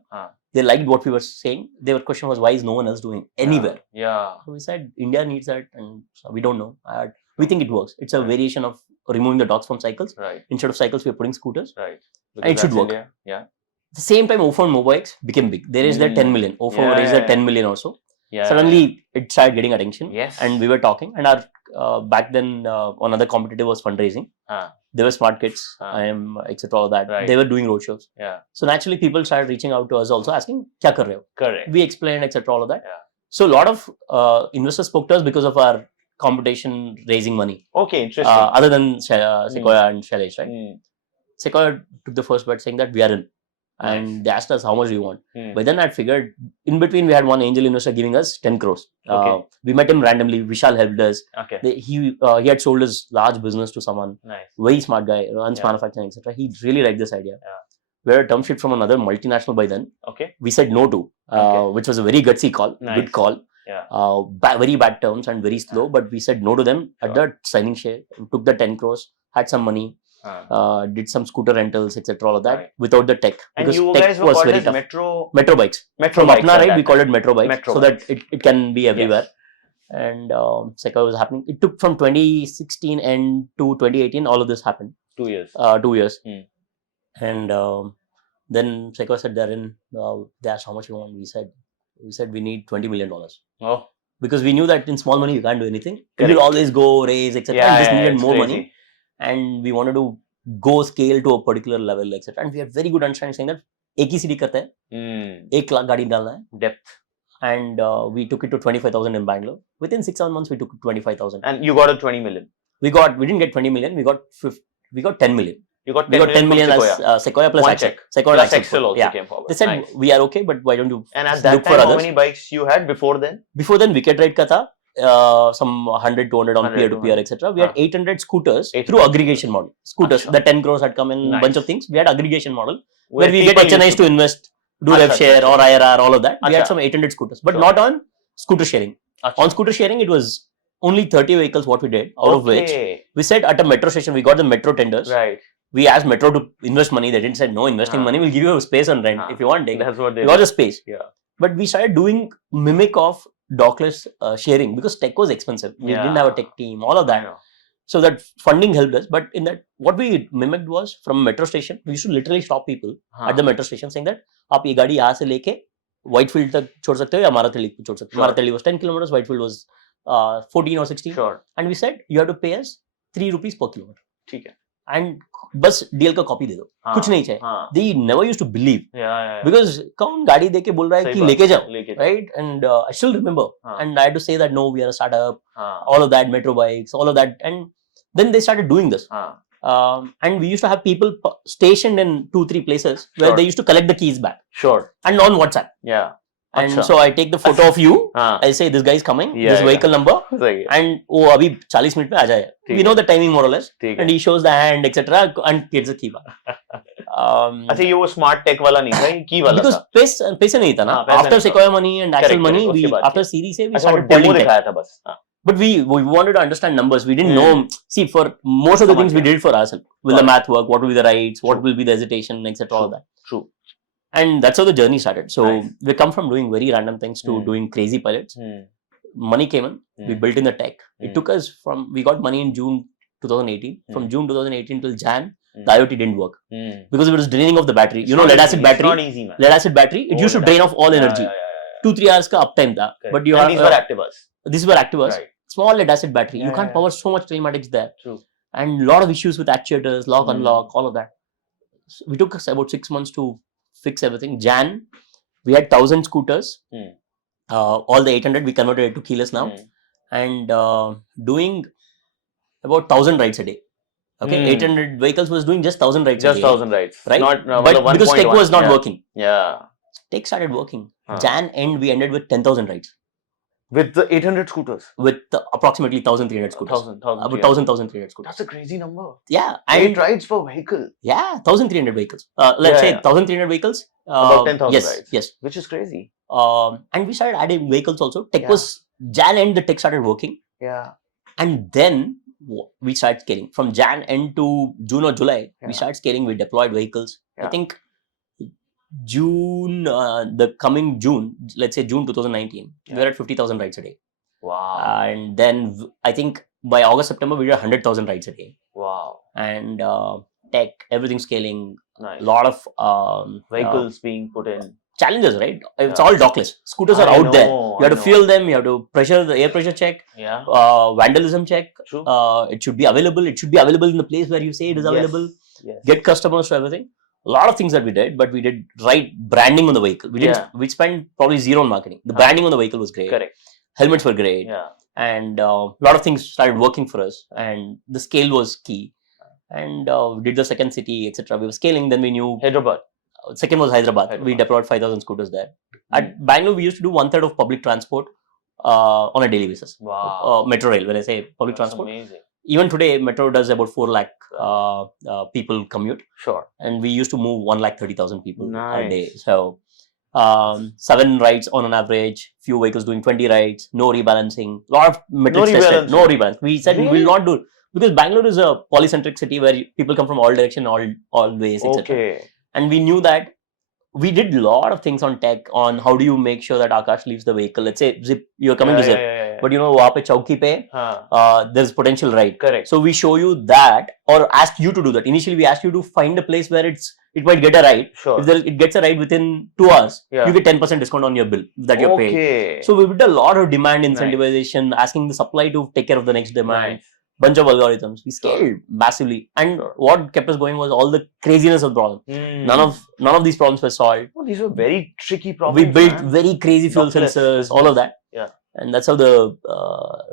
They liked what we were saying. Their question was, why is no one else doing anywhere? Yeah. So we said, India needs that, and so we don't know. We think it works. It's a variation of removing the dogs from cycles. Right. Instead of cycles, we're putting scooters. Right. And it should work. India. Yeah. At the same time, OFO and Mobikes became big. They raised their 10 million. OFO raised their 10 million also. Yeah. Suddenly, it started getting attention. Yes. And we were talking. And our back then, another competitor was fundraising. They were smart kids, etc. All that. Right. They were doing roadshows. Yeah. So naturally, people started reaching out to us also asking, "Kya kar rahe ho?" Correct. We explained, etc. All of that. Yeah. So a lot of investors spoke to us because of our competition raising money. Okay, interesting. Other than Sequoia and Shailesh, right? Sequoia took the first bet saying that we are in. And they asked us, how much do you want? But then I figured, in between, we had one angel investor giving us 10 crores. We met him randomly. Vishal helped us. Okay. He had sold his large business to someone. Nice. Very smart guy, runs manufacturing, etc. He really liked this idea. Yeah. We had a term sheet from another multinational by then. Okay. We said no to, which was a very gutsy call. Nice. Good call. Yeah. Very bad terms and very slow, but we said no to them at the signing share. Took the 10 crores, had some money. Did some scooter rentals, etc. All of that without the tech. And you guys were called as Metro Bikes. Metro From Bikes. Apna, right? We called it Metro Bikes Metro so Bikes. that it can be everywhere. Yes. And Sequoia was happening. It took from 2016 end to 2018. All of this happened. 2 years. 2 years. And then Sequoia said they asked how much you want. We said we need $20 million. Oh. Because we knew that in small money you can't do anything. It will always go raise, etc. And just needed more money. And we wanted to go scale to a particular level, etc. And we had very good understanding saying that एक ही CD करते हैं, 1 लाख गाड़ी डालना है. Depth. And we took it to 25,000 in Bangalore. Within 6-7 months, we took it to 25,000. And you got a 20 million. We didn't get 20 million. We got 10 million. You got 10 million as Sequoia plus One Axel. check. Sequoia plus Axel Axel also yeah. came forward. They said, nice. We are okay, but why don't you And at that look time, for how others? many bikes you had before then? Before then, Wicked Ride ka tha. Some 100, 200 on peer-to-peer, etc. We had 800 scooters through aggregation model. Scooters, the 10 crores had come in, bunch of things. We had aggregation model where we get HNIs to invest, do rev share or IRR, all of that. We had some 800 scooters, but not on scooter sharing. On scooter sharing, it was only 30 vehicles what we did, out of which we said at a metro station, we got the metro tenders. Right. We asked Metro to invest money. They didn't say no investing money. We'll give you a space on rent if you want. That's what they got a space. Yeah. But we started doing mimic of dockless sharing because tech was expensive. We didn't have a tech team, all of that. So that funding helped us. But in that, what we mimicked was from metro station, we used to literally stop people at the metro station saying that, आप ये गाड़ी यहाँ से लेके Whitefield तक छोड़ सकते हो या माराथली को छोड़ सकते हो. Marathahalli was 10 kilometers, Whitefield was 14 or 16. Sure. And we said, you have to pay us 3 rupees per kilometer. ठीक है. And बस डीएल का कॉपी दे दो, कुछ नहीं चाहिए. They never used to believe because कौन गाड़ी देके बोल रहा है कि लेके जाओ, right? And I still remember, and I had to say that no, we are a startup, all of that, Metro Bikes, all of that, and then they started doing this. And we used to have people stationed in 2-3 places where they used to collect the keys back. Sure. And on WhatsApp. Yeah. And so I take the photo of you. I say this guy is coming. This vehicle number. And oh, अभी 40 minute में आ जाए. We know the timing more or less. And he shows the hand, etc. And gets the key back. अच्छा ये वो smart tech वाला नहीं था, key वाला था. Because पैसे नहीं था ना. After Sequoia money and Axel money, we after series we started building tech. दिखाया था बस. But we wanted to understand numbers. We didn't know. See, for most of the things we did it for ourselves. Will the math work? What will be the rights? What will be the hesitation, etc. All that. True. And that's how the journey started. So we come from doing very random things to doing crazy pilots. Money came in. We built in the tech. It took us we got money in June 2018. From June 2018 till Jan, the IoT didn't work because it was draining of the battery. You know, lead acid battery. It's not easy, man. Lead acid battery. It used to drain off all energy. 2-3 hours ka uptime tha. But you have these were Activas. These were Activas. Right. Small lead acid battery. You can't power so much telematics there. True. And a lot of issues with actuators, lock, unlock, all of that. So we took us about 6 months to fix everything. Jan, we had 1,000 scooters. All the 800 we converted it to keyless now. And doing about 1,000 rides a day. Okay, 800 vehicles was doing just 1,000 rides. Just a day, 1,000 rides. right? Not, but because tech was not working. Yeah. Tech started working. Jan end, we ended with 10,000 rides. With the 800 scooters? With approximately 1,300 scooters. 1,300 scooters. That's a crazy number. Yeah. 8 rides per vehicle. Yeah, 1,300 vehicles. Let's say 1,300 vehicles. About 10,000 rides. Yes. Which is crazy. And we started adding vehicles also. Tech was, Jan end, the tech started working. Yeah. And then we started scaling. From Jan end to June or July, we started scaling. We deployed vehicles. I think June, the coming June, let's say June 2019, we were at 50,000 rides a day. Wow. And then I think by August, September, we did 100,000 rides a day. Wow. And tech, everything scaling. Nice. A lot of vehicles being put in. Challenges, right? It's all dockless. Scooters are out there. You have to fuel them. You have to the air pressure check. Yeah. Vandalism check. True. It should be available. It should be available in the place where you say it is available. Yes. Get customers to everything. A lot of things that we did, but we did right branding on the vehicle. We didn't. We spent probably zero on marketing. The branding on the vehicle was great. Correct. Helmets were great. Yeah. And a lot of things started working for us. And the scale was key. And we did the second city, etc. We were scaling. Then we knew Hyderabad. Second was Hyderabad. We deployed 5,000 scooters there. At Bangalore, we used to do 1/3 of public transport on a daily basis. Wow. Metro rail, when I say public transport. Amazing. Even today, Metro does about 4 lakh people commute. Sure. And we used to move 1,30,000 people a day. Nice. So 7 rides on an average, few vehicles doing 20 rides, no rebalancing, lot of metrics tested, no rebalance. We said we will not do, because Bangalore is a polycentric city where people come from all direction, all ways, etc. Okay. And we knew that we did a lot of things on tech, on how do you make sure that Akash leaves the vehicle. Let's say Zypp, you're coming to Zypp, but you know, wahan pe chowki pe, there's potential ride. Correct. So we show you that, or ask you to do that. Initially, we asked you to find a place where it might get a ride. Sure. If it gets a ride within 2 hours, you get 10% discount on your bill that you're paying. So we did a lot of demand incentivization, asking the supply to take care of the next demand. Bunch of algorithms. We scaled massively, and what kept us going was all the craziness of the problem. None of these problems were solved. Oh, these were very tricky problems. We built very crazy fuel sensors, all of that. Yeah. And that's how the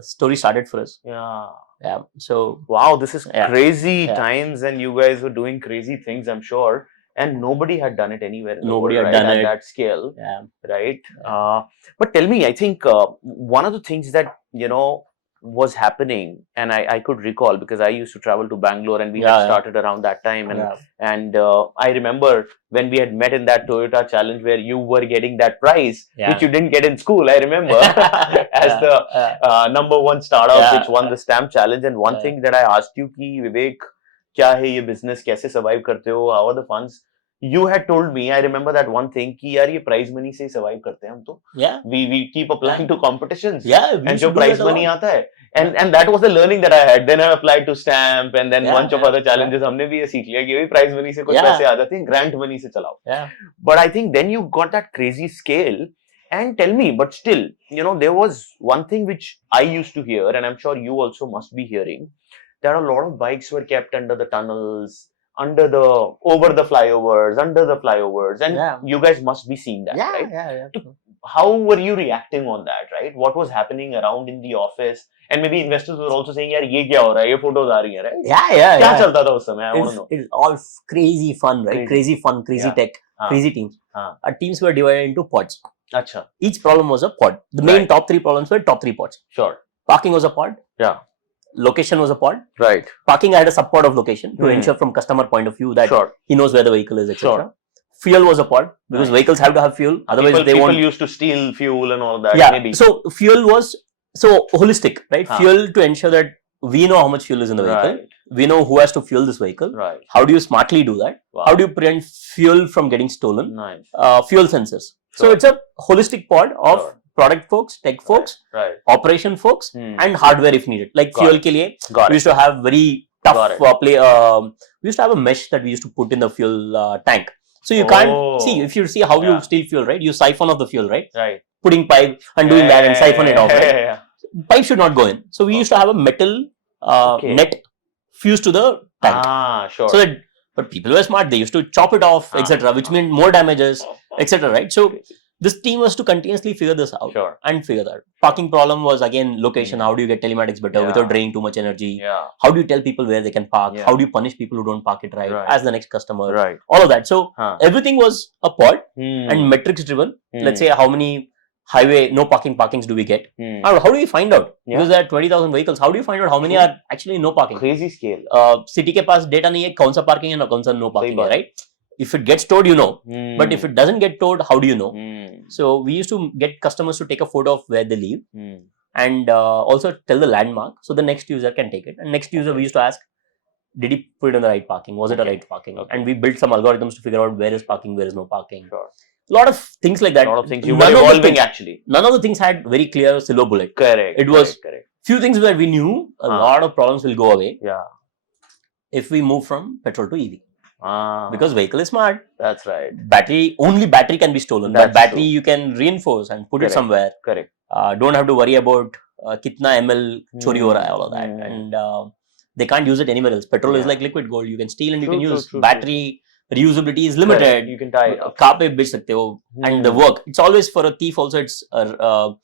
story started for us. Yeah. So wow, this is crazy times, and you guys were doing crazy things, I'm sure. And nobody had done it anywhere in the world, had done at it that scale. Right. Yeah. But tell me, I think one of the things that was happening, and I could recall, because I used to travel to Bangalore, and we had started around that time, and I remember when we had met in that Toyota challenge where you were getting that prize, which you didn't get in school, I remember, as the number one startup which won the stamp challenge. And one thing that I asked you, ki Vivek, kya hai ye business, kaise survive karte ho, how are the funds? You had told me, I remember that one thing, कि यार ये prize money से survive करते हैं हम तो. We keep applying to competitions. And जो prize money आता है. And that was the learning that I had. Then I applied to stamp, and then bunch of other challenges. हमने भी ये सीख लिया कि prize money से कुछ पैसे आ जाते हैं, grant money से चलाओ. But I think then you got that crazy scale. And tell me, but still, there was one thing which I used to hear, and I'm sure you also must be hearing, that a lot of bikes were kept under the tunnels, over the flyovers, and you guys must be seeing that, right? How were you reacting on that, right? What was happening around in the office? And maybe investors were also saying, yaar, ye kya ho raha hai? Ye photos aa rahi hai, right? Kya chalta tha us samay? I want to know. It's all crazy fun, right? Crazy fun, crazy tech, crazy teams. Our teams were divided into pods. Achha. Each problem was a pod. The main top 3 problems were top 3 pods. Sure. Parking was a pod. Yeah. Location was a pod. Right. Parking, I had a sub-pod of location to ensure from customer point of view that he knows where the vehicle is, etc. Sure. Fuel was a pod, because vehicles have to have fuel. Otherwise, people used to steal fuel and all that. Maybe. So fuel was holistic, right? Fuel to ensure that we know how much fuel is in the vehicle. We know who has to fuel this vehicle. How do you smartly do that? How do you prevent fuel from getting stolen? Fuel sensors. So it's a holistic pod of product folks, tech folks, operation folks, and hardware if needed. Like fuel ke liye, we used to have very tough we used to have a mesh that we used to put in the fuel tank. So you can't see, if you see how you steal fuel, right? You siphon off the fuel, right? Putting pipe and doing that and siphon it off, right? Pipe should not go in. So we used to have a metal net fused to the tank. So that, but people were smart. They used to chop it off, etc., which meant more damages, etc., right? So this team was to continuously figure this out Sure. and figure that. Parking problem was again location. How do you get telematics better without draining too much energy? Yeah. How do you tell people where they can park? Yeah. How do you punish people who don't park it right as the next customer? Right. All of that. So everything was a pod and metrics driven. Let's say how many highway no parkings do we get? How do we find out? Because there are 20,000 vehicles. How do you find out how many are actually no parking? Crazy scale. City ke paas data nahi hai, kaun sa parking hai na kaun sa no parking hai, right? If it gets towed, you know. But if it doesn't get towed, how do you know? So we used to get customers to take a photo of where they live and also tell the landmark so the next user can take it. And next user, we used to ask, did he put it in the right parking? Was it a right parking? And we built some algorithms to figure out where is parking, where is no parking. A lot of things like that. A lot of things you were evolving actually. None of the things had very clear silver bullet. Correct. It was few things where we knew a lot of problems will go away. Yeah. If we move from petrol to EV. Because vehicle is smart. That's right. Only battery can be stolen. That's but battery true. you can reinforce and put it somewhere. Correct. Don't have to worry about kitna ml chori ho raha hai, all of that. And they can't use it anywhere else. Petrol is like liquid gold. You can steal and you can use. Battery reusability is limited. Correct. You can tie it up. Car pe bech sakte ho. And the work. It's always for a thief also. It's the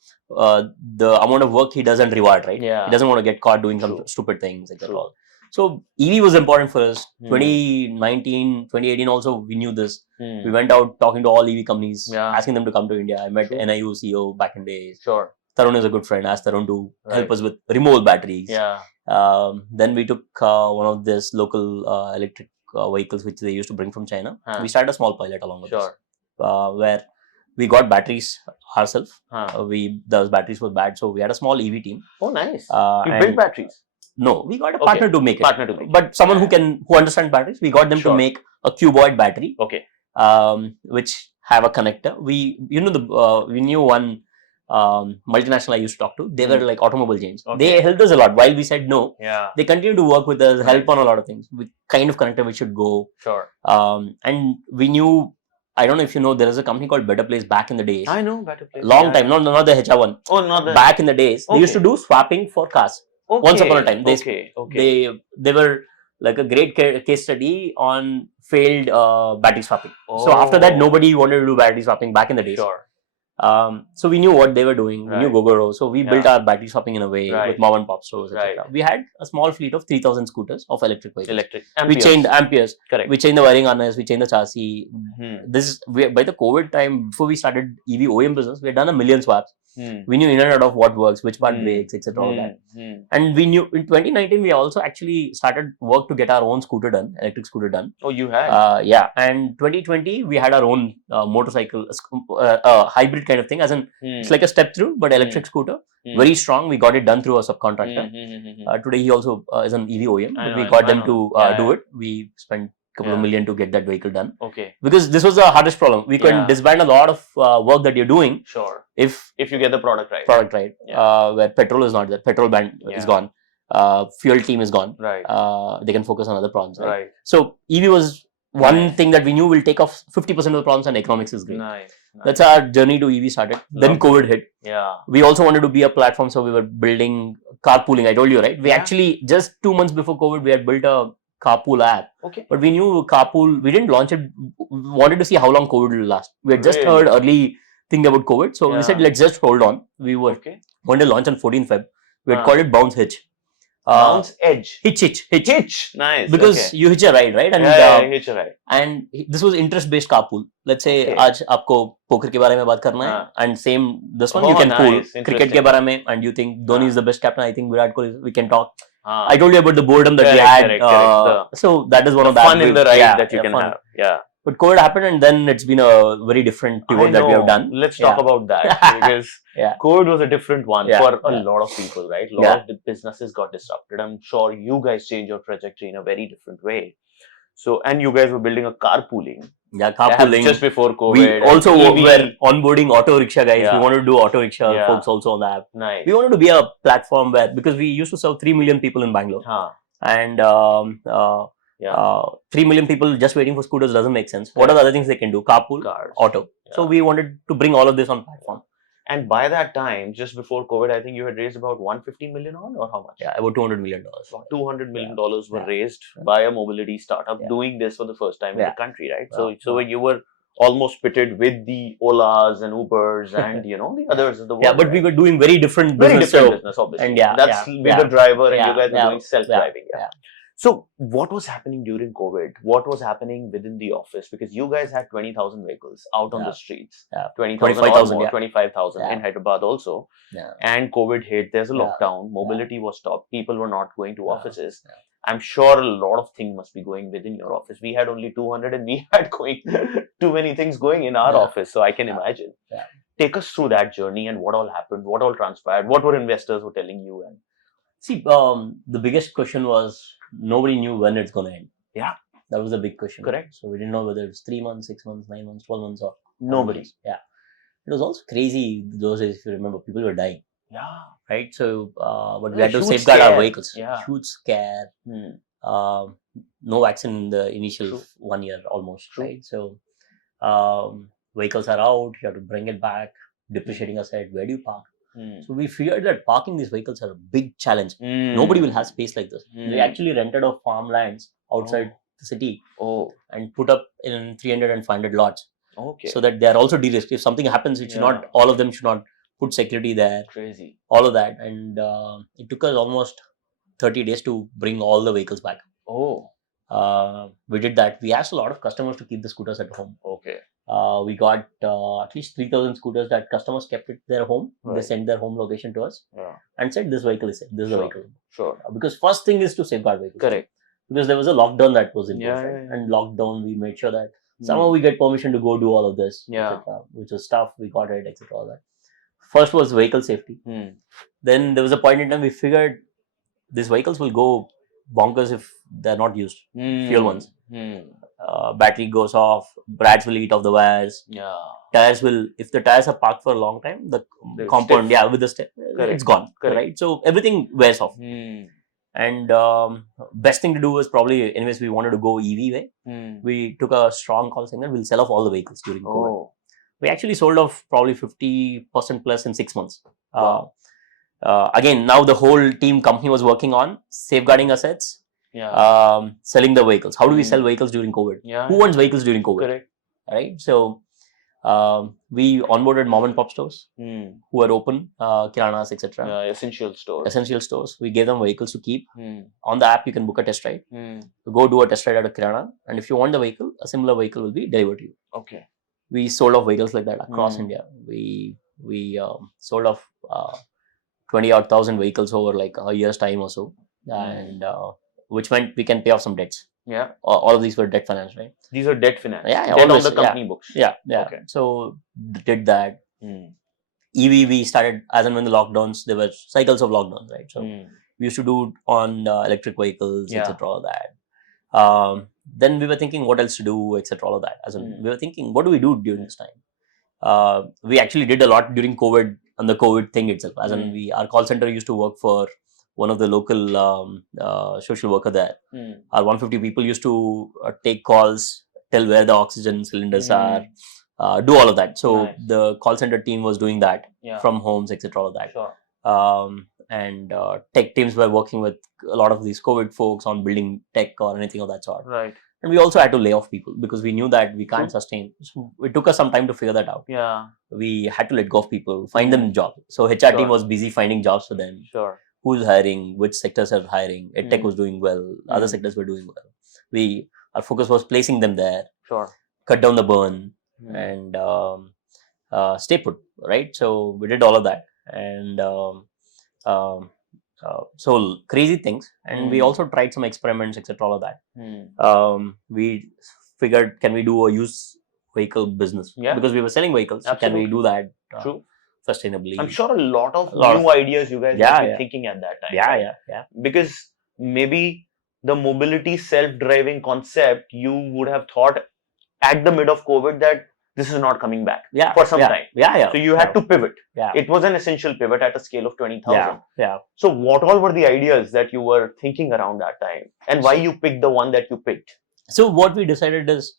amount of work he does and reward, right? Yeah. He doesn't want to get caught doing some stupid things like that. All. So EV was important for us. 2019, 2018 also we knew this. We went out talking to all EV companies, asking them to come to India. I met NIU CEO back in days. Sure. Tarun is a good friend. Asked Tarun to help us with removable batteries. Yeah. Then we took one of this local electric vehicles which they used to bring from China. We started a small pilot along with this, where we got batteries ourselves. Those batteries were bad, so we had a small EV team. Oh, nice. You built batteries? No, we got a partner to make it. But someone who understands batteries, we got them to make a cuboid battery. Okay. Which have a connector. We knew one multinational I used to talk to. They were like automobile giants. They helped us a lot. While we said no, they continued to work with us, help on a lot of things. We kind of connector we should go. Sure. And we knew. I don't know if you know, there is a company called Better Place back in the days. I know Better Place. Long time, not the HR one. Oh, not the. Back in the days, they used to do swapping for cars. Once upon a time, they were like a great case study on failed battery swapping. So after that, nobody wanted to do battery swapping back in the days. Sure. So we knew what they were doing. We knew Gogoro. So we built our battery swapping in a way with mom and pop stores, etc. We had a small fleet of 3,000 scooters of electric vehicles. Amperes. We changed amperes. Correct. We changed the wiring harness. We changed the chassis. By the COVID time, before we started EV OEM business, we had done 1 million swaps. We knew in and out of what works, which part breaks, etc. All that. And we knew in 2019 we also actually started work to get our own scooter done, electric scooter done. Oh, you had? Yeah. And 2020 we had our own motorcycle, hybrid kind of thing, as in it's like a step through but electric scooter. Very strong. We got it done through a subcontractor. Today he also is an EV OEM. We got them to do it. We spent couple of million to get that vehicle done. Okay. Because this was the hardest problem. We can disband a lot of work that you're doing. Sure. If you get the product right. Where petrol is not there. Petrol band is gone. Fuel team is gone. Right. They can focus on other problems. Right. So EV was one thing that we knew will take off 50% of the problems, and economics is great. Nice. That's our journey to EV started. Then COVID hit. Yeah. We also wanted to be a platform, so we were building carpooling. I told you, right? We actually just 2 months before COVID, we had built a carpool app. Okay. But we knew carpool, we didn't launch it. We wanted to see how long COVID will last. We had just heard early thing about COVID. So we said, let's just hold on. We were going to launch on 14th Feb. We had called it Bounce Hitch. Bounce Edge. Hitch. Nice. Because you hitch a ride, right? And hitch a ride. And this was interest-based carpool. Let's say, आज आपको poker के बारे में बात करना है, and same this one you can pool. Cricket के बारे में, and you think Dhoni is the best captain. I think Virat Kohli. We can talk. I told you about the boredom that we had. So that is one of the fun in the ride that you can have. Yeah. But COVID happened, and then it's been a very different pivot that we have done. Let's talk about that, because COVID was a different one for a lot of people, right? A lot of the businesses got disrupted. I'm sure you guys changed your trajectory in a very different way. So, and you guys were building a carpooling. Yeah, carpooling. Just before COVID. We also were onboarding auto rickshaw guys. We wanted to do auto rickshaw folks also on the app. Nice. We wanted to be a platform where, because we used to serve 3 million people in Bangalore. And 3 million people just waiting for scooters doesn't make sense. What are the other things they can do? Carpool, cars, auto. So we wanted to bring all of this on platform. And by that time, just before COVID, I think you had raised about 150 million or how much? Yeah, about $200 million. About $200 million were raised by a mobility startup doing this for the first time in the country, right? So you were almost pitted with the Olas and Ubers and the others of the world. Yeah, but we were doing very different very business. different so, business, obviously. and yeah, That's yeah, with yeah, the driver, and yeah, you guys were yeah, doing self-driving. yeah. So what was happening during COVID? What was happening within the office? Because you guys had 20,000 vehicles out on the streets. Yeah. 20,000 or 25,000, more, yeah. 25,000 Yeah. in Hyderabad also. Yeah. And COVID hit, there's a Yeah. lockdown, mobility was stopped, people were not going to offices. Yeah. I'm sure a lot of things must be going within your office. We had only 200 and we had going too many things going in our office, so I can imagine. Yeah. Take us through that journey and what all happened, what all transpired, what were investors were telling you? And see, the biggest question was nobody knew when it's going to end. Yeah. That was the big question. Correct. So we didn't know whether it's 3 months, 6 months, 9 months, 12 months or nobody. Yeah. It was also crazy those days, if you remember, people were dying. Yeah. Right. So, but we had to huge safeguard scare. our vehicles. Yeah. Huge scare. No vaccine in the initial True. 1 year almost. True. Right. So, vehicles are out. You have to bring it back. Depreciating aside, where do you park? So we figured that parking these vehicles are a big challenge. Nobody will have space like this. We actually rented out farmlands outside the city and put up in 300 and 500 lots. Okay. So that they are also de-risked. If something happens, it should not, all of them should not put security there. Crazy. All of that. And it took us almost 30 days to bring all the vehicles back. We did that. We asked a lot of customers to keep the scooters at home. Okay. We got at least 3,000 scooters that customers kept at their home. Right. They sent their home location to us and said, this vehicle is safe. This is the vehicle. Sure. Because first thing is to safeguard vehicles. Correct. Because there was a lockdown that was imposed. Yeah. And lockdown, we made sure that somehow we get permission to go do all of this. Yeah. Which was tough. We got it, etc. All that. First was vehicle safety. Then there was a point in time we figured these vehicles will go bonkers if they're not used. Fuel ones. Battery goes off, brads will eat off the wires. Yeah. Tires will, if the tires are parked for a long time, the compound, stiff. with the step, Correct. it's gone. Correct. Right? So everything wears off. And best thing to do was probably, anyways, we wanted to go EV way. We took a strong call saying that we'll sell off all the vehicles during COVID. We actually sold off probably 50% plus in 6 months. Wow. Again, now the whole team company was working on safeguarding assets, selling the vehicles. How do we sell vehicles during COVID? Who wants vehicles during COVID? Correct. Right. So we onboarded mom and pop stores who were open, kiranas, etc. Essential stores. Essential stores. We gave them vehicles to keep. On the app, you can book a test ride. You go do a test ride at a kirana, and if you want the vehicle, a similar vehicle will be delivered to you. Okay. We sold off vehicles like that across India. We sold off 20,000 vehicles over like a year's time or so, and which meant we can pay off some debts. Yeah. All of these were debt finance, right? These are debt finance. Yeah. Debt always, on the company books. Yeah. Okay. So did that. EV, we started as and when the lockdowns, there were cycles of lockdowns, right? So we used to do on electric vehicles, etc. All that. Then we were thinking what else to do, etc. All of that. As in, we were thinking, what do we do during this time? We actually did a lot during COVID on the COVID thing itself. As in, our call center used to work for one of the local social worker there. Our 150 people used to take calls, tell where the oxygen cylinders are, do all of that. So the call center team was doing that from homes, etc. All of that. Sure. And tech teams were working with a lot of these COVID folks on building tech or anything of that sort. Right. And we also had to lay off people because we knew that we can't sustain. So it took us some time to figure that out. Yeah. We had to let go of people, find them jobs. So HR team was busy finding jobs for them. Sure. Who's hiring, which sectors are hiring. EdTech was doing well, other sectors were doing well. Our focus was placing them there. Sure. Cut down the burn and stay put, right? So we did all of that. And so crazy things, and we also tried some experiments, etc. All of that. We figured, can we do a used vehicle business? Because we were selling vehicles. So can we do that sustainably? I'm sure a lot of new ideas you guys were thinking at that time. Yeah. Because maybe the mobility self-driving concept, you would have thought at the mid of COVID that this is not coming back for some time. So you had to pivot. It was an essential pivot at a scale of 20,000. So what all were the ideas that you were thinking around that time, and why you picked the one that you picked? So what we decided is,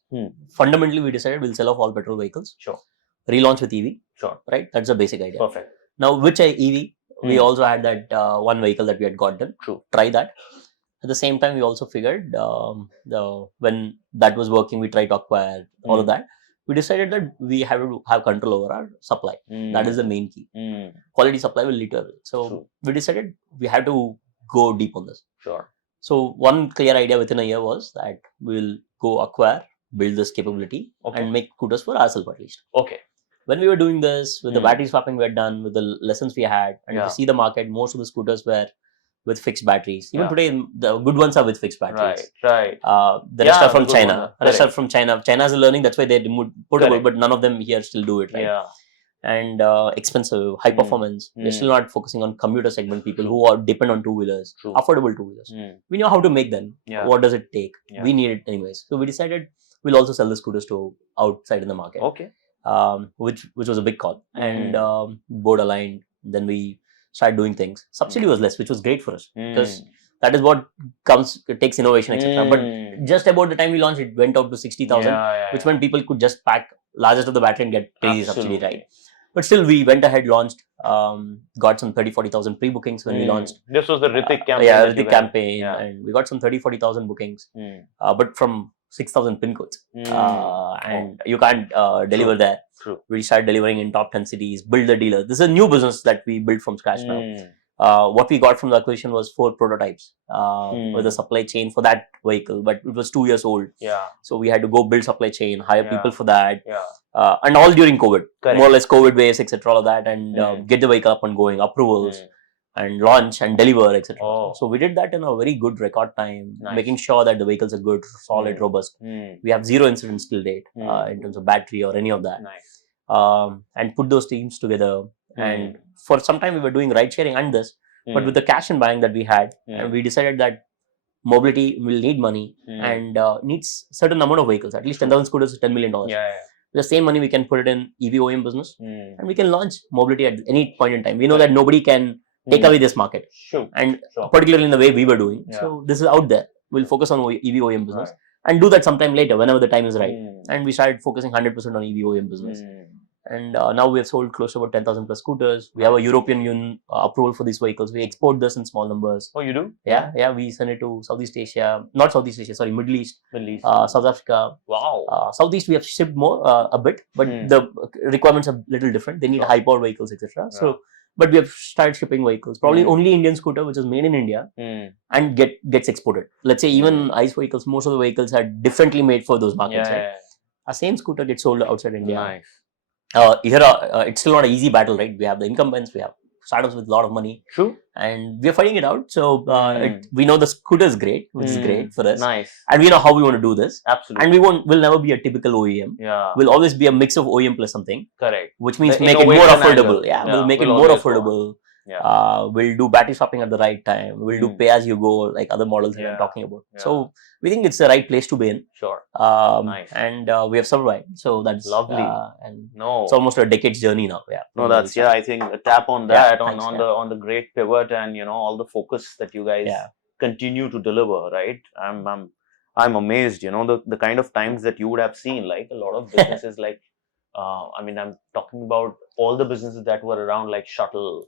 fundamentally we decided we'll sell off all petrol vehicles. Sure. Relaunch with EV. Sure. Right? That's a basic idea. Perfect. Now, which EV? We also had that one vehicle that we had gotten. True. Try that. At the same time, we also figured when that was working, we tried to acquire all of that. we decided that we have to have control over our supply. That is the main key. Quality supply will lead to everything. So True. we decided we had to go deep on this. Sure. So one clear idea within a year was that we'll go acquire, build this capability, Okay. and make scooters for ourselves at least. Okay. When we were doing this, with the battery swapping we had done, with the lessons we had, and if you see the market, most of the scooters were with fixed batteries. Even today, the good ones are with fixed batteries. Right. The rest are from China. The rest are from China. China's learning, that's why they removed portable, but none of them here still do it, right? Yeah. And expensive, high performance. They're still not focusing on commuter segment people who are depend on two-wheelers, affordable two-wheelers. We know how to make them. What does it take? We need it anyways. So we decided we'll also sell the scooters to outside in the market. Okay. Which was a big call. And board aligned. Then we started doing things. Subsidy was less, which was great for us because that is what it takes innovation, etc. But just about the time we launched, it went up to 60,000, which meant people could just pack largest of the battery and get crazy subsidy, right? But still, we went ahead, launched, got some 30,000-40,000 pre-bookings when we launched. This was the Ritik campaign. Yeah, Ritik campaign. And we got some 30,000-40,000 bookings, but from 6,000 pin codes. And you can't deliver there. True. We started delivering in top 10 cities, build the dealer. This is a new business that we built from scratch now. What we got from the acquisition was 4 prototypes with the supply chain for that vehicle, but it was 2 years old. Yeah. So we had to go build supply chain, hire people for that. And all during COVID. Correct. More or less COVID waves, etc. All of that, and get the vehicle up and going, approvals, and launch and deliver, etc. So we did that in a very good record time, making sure that the vehicles are good, solid, robust. We have 0 incidents till date in terms of battery or any of that. And put those teams together. And for some time we were doing ride sharing and this, but with the cash in bank that we had, and we decided that mobility will need money and needs certain amount of vehicles. At least 10,000 scooters is $10 million. The same money we can put it in EV OEM business, and we can launch mobility at any point in time. We know that nobody can take away this market, and particularly in the way we were doing. So this is out there. We'll focus on EV OEM business and do that sometime later, whenever the time is right. And we started focusing 100% on EV OEM business. And now we have sold close to about 10,000 plus scooters. We have a European Union approval for these vehicles. We export this in small numbers. Oh, you do? Yeah. We send it to Southeast Asia, not Southeast Asia, sorry, Middle East, South Africa. Wow. Southeast we have shipped more a bit, but the requirements are a little different. They need high power vehicles, etc. So, but we have started shipping vehicles. Probably only Indian scooter, which is made in India, and gets exported. Let's say even ICE vehicles, most of the vehicles are differently made for those markets. Right? A same scooter gets sold outside India. Nice. Here it's still not an easy battle, right? We have the incumbents, we have startups with a lot of money. True. And we're fighting it out. So we know the scooter is great, which is great for us. Nice. And we know how we want to do this. Absolutely. And we'll never be a typical OEM. We'll always be a mix of OEM plus something. Correct. Which means make it more affordable. We'll make it more affordable. We'll do battery swapping at the right time. We'll do pay as you go, like other models that I'm talking about. So we think it's the right place to be in. Sure. Nice. And we have survived. So that's lovely. And it's almost a decade's journey now. No, that's I think a tap on that on the great pivot and all the focus that you guys continue to deliver. Right. I'm amazed. The kind of times that you would have seen, like a lot of businesses, like I'm talking about all the businesses that were around, like Shuttle.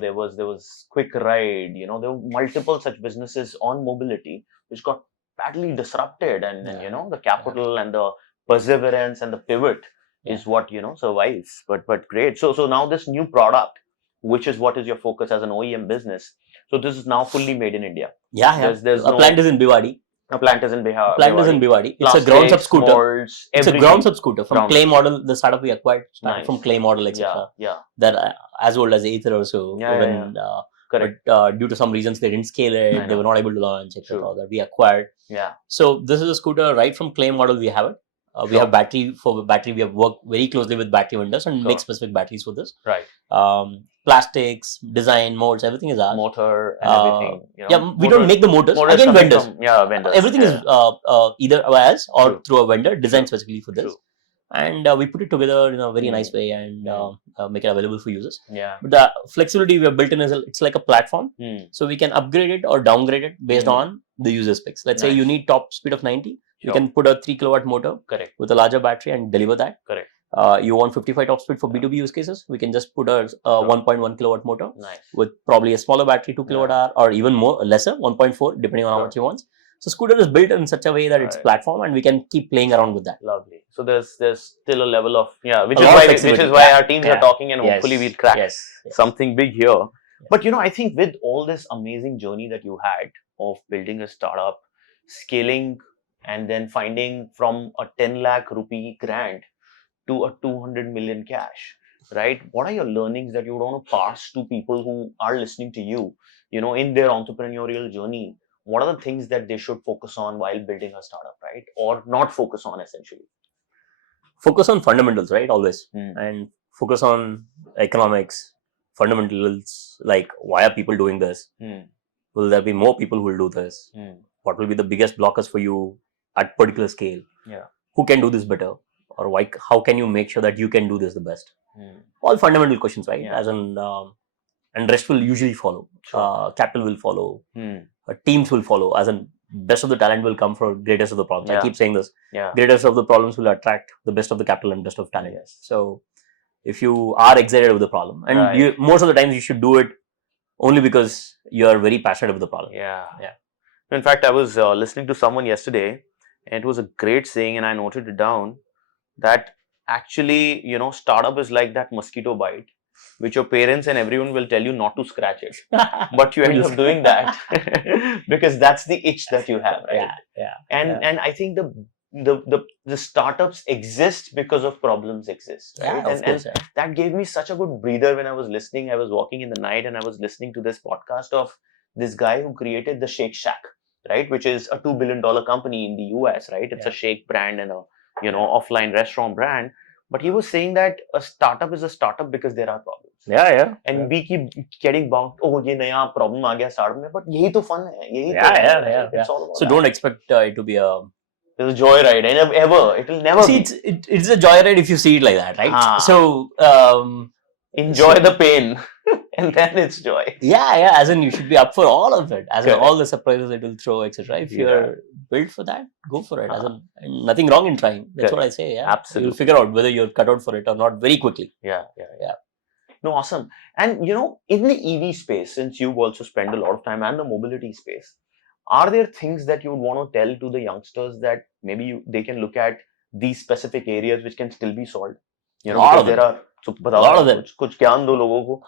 There was Quick Ride, there were multiple such businesses on mobility which got badly disrupted, and the capital and the perseverance and the pivot is what survives. But great. So now this new product, which is what is your focus as an OEM business. So this is now fully made in India. There's a plant is in Bhiwadi. A plant is in Bihar. Plant is in Bhiwadi. It's a ground sub scooter. Molds, it's a ground sub scooter from Clay Model. The startup we acquired from Clay Model, etc. That as old as Aether or so. But due to some reasons they didn't scale it. They were not able to launch, etc. That we acquired. So this is a scooter right from Clay Model. We have it. We have battery. We have worked very closely with battery vendors and make specific batteries for this. Right. Plastics, design, molds, everything is ours. Motor and everything. We don't make the motors. Again, vendors. Vendors. Everything is either us or through a vendor designed specifically for this. And we put it together in a very nice way and make it available for users. But the flexibility we have built in is it's like a platform. So we can upgrade it or downgrade it based on the user specs. Let's say you need top speed of 90. You can put a 3 kilowatt motor with a larger battery and deliver that. Correct. You want 55 top speed for B2B use cases, we can just put a 1.1 kilowatt motor with probably a smaller battery, 2 kilowatt hour, or even more, lesser, 1.4, depending on how much you want. So scooter is built in such a way that it's Right. platform and we can keep playing around with that. Lovely. So there's still a level of which A is lot of why flexibility. our teams are talking, and hopefully we'll crack Yes. something big here. But I think with all this amazing journey that you had of building a startup, scaling, and then finding from a 10 lakh rupee grant to a 200 million cash, right? What are your learnings that you would want to pass to people who are listening to you, in their entrepreneurial journey? What are the things that they should focus on while building a startup, right? Or not focus on, essentially? Focus on fundamentals, right? Always. Hmm. And focus on economics, fundamentals, like why are people doing this? Will there be more people who will do this? What will be the biggest blockers for you at particular scale? Who can do this better? Or why? How can you make sure that you can do this the best? All fundamental questions, right? As in, and rest will usually follow. Sure. Capital will follow. Teams will follow. As in, best of the talent will come for greatest of the problems. I keep saying this. Greatest of the problems will attract the best of the capital and best of talent. So, if you are excited with the problem, and most of the times you should do it only because you are very passionate with the problem. In fact, I was listening to someone yesterday, and it was a great saying, and I noted it down, that actually, startup is like that mosquito bite, which your parents and everyone will tell you not to scratch it, but you end up doing that because that's the itch that you have, right? And I think the startups exist because of problems exist, right? And that gave me such a good breather when I was listening. I was walking in the night and I was listening to this podcast of this guy who created the Shake Shack, right, which is a $2 billion company in the US, right? It's a shake brand and a offline restaurant brand. But he was saying that a startup is a startup because there are problems. And we keep getting bound. Oh, ये नया problem आ गया startup में, but यही तो fun है. यही तो है. It's all about so that. Don't expect it to be a joyride. It will never be. It's a joyride if you see it like that, right? So enjoy the pain. And then it's joy. As in you should be up for all of it, as in all the surprises it will throw, etc. If you're built for that, go for it. As in, and nothing wrong in trying. That's what I say. Absolutely. You'll figure out whether you're cut out for it or not very quickly. No, awesome. And in the EV space, since you've also spent a lot of time, and the mobility space, are there things that you would want to tell to the youngsters that maybe they can look at these specific areas which can still be solved? Because there are a lot of them. कुछ ज्ञान दो लोगों को,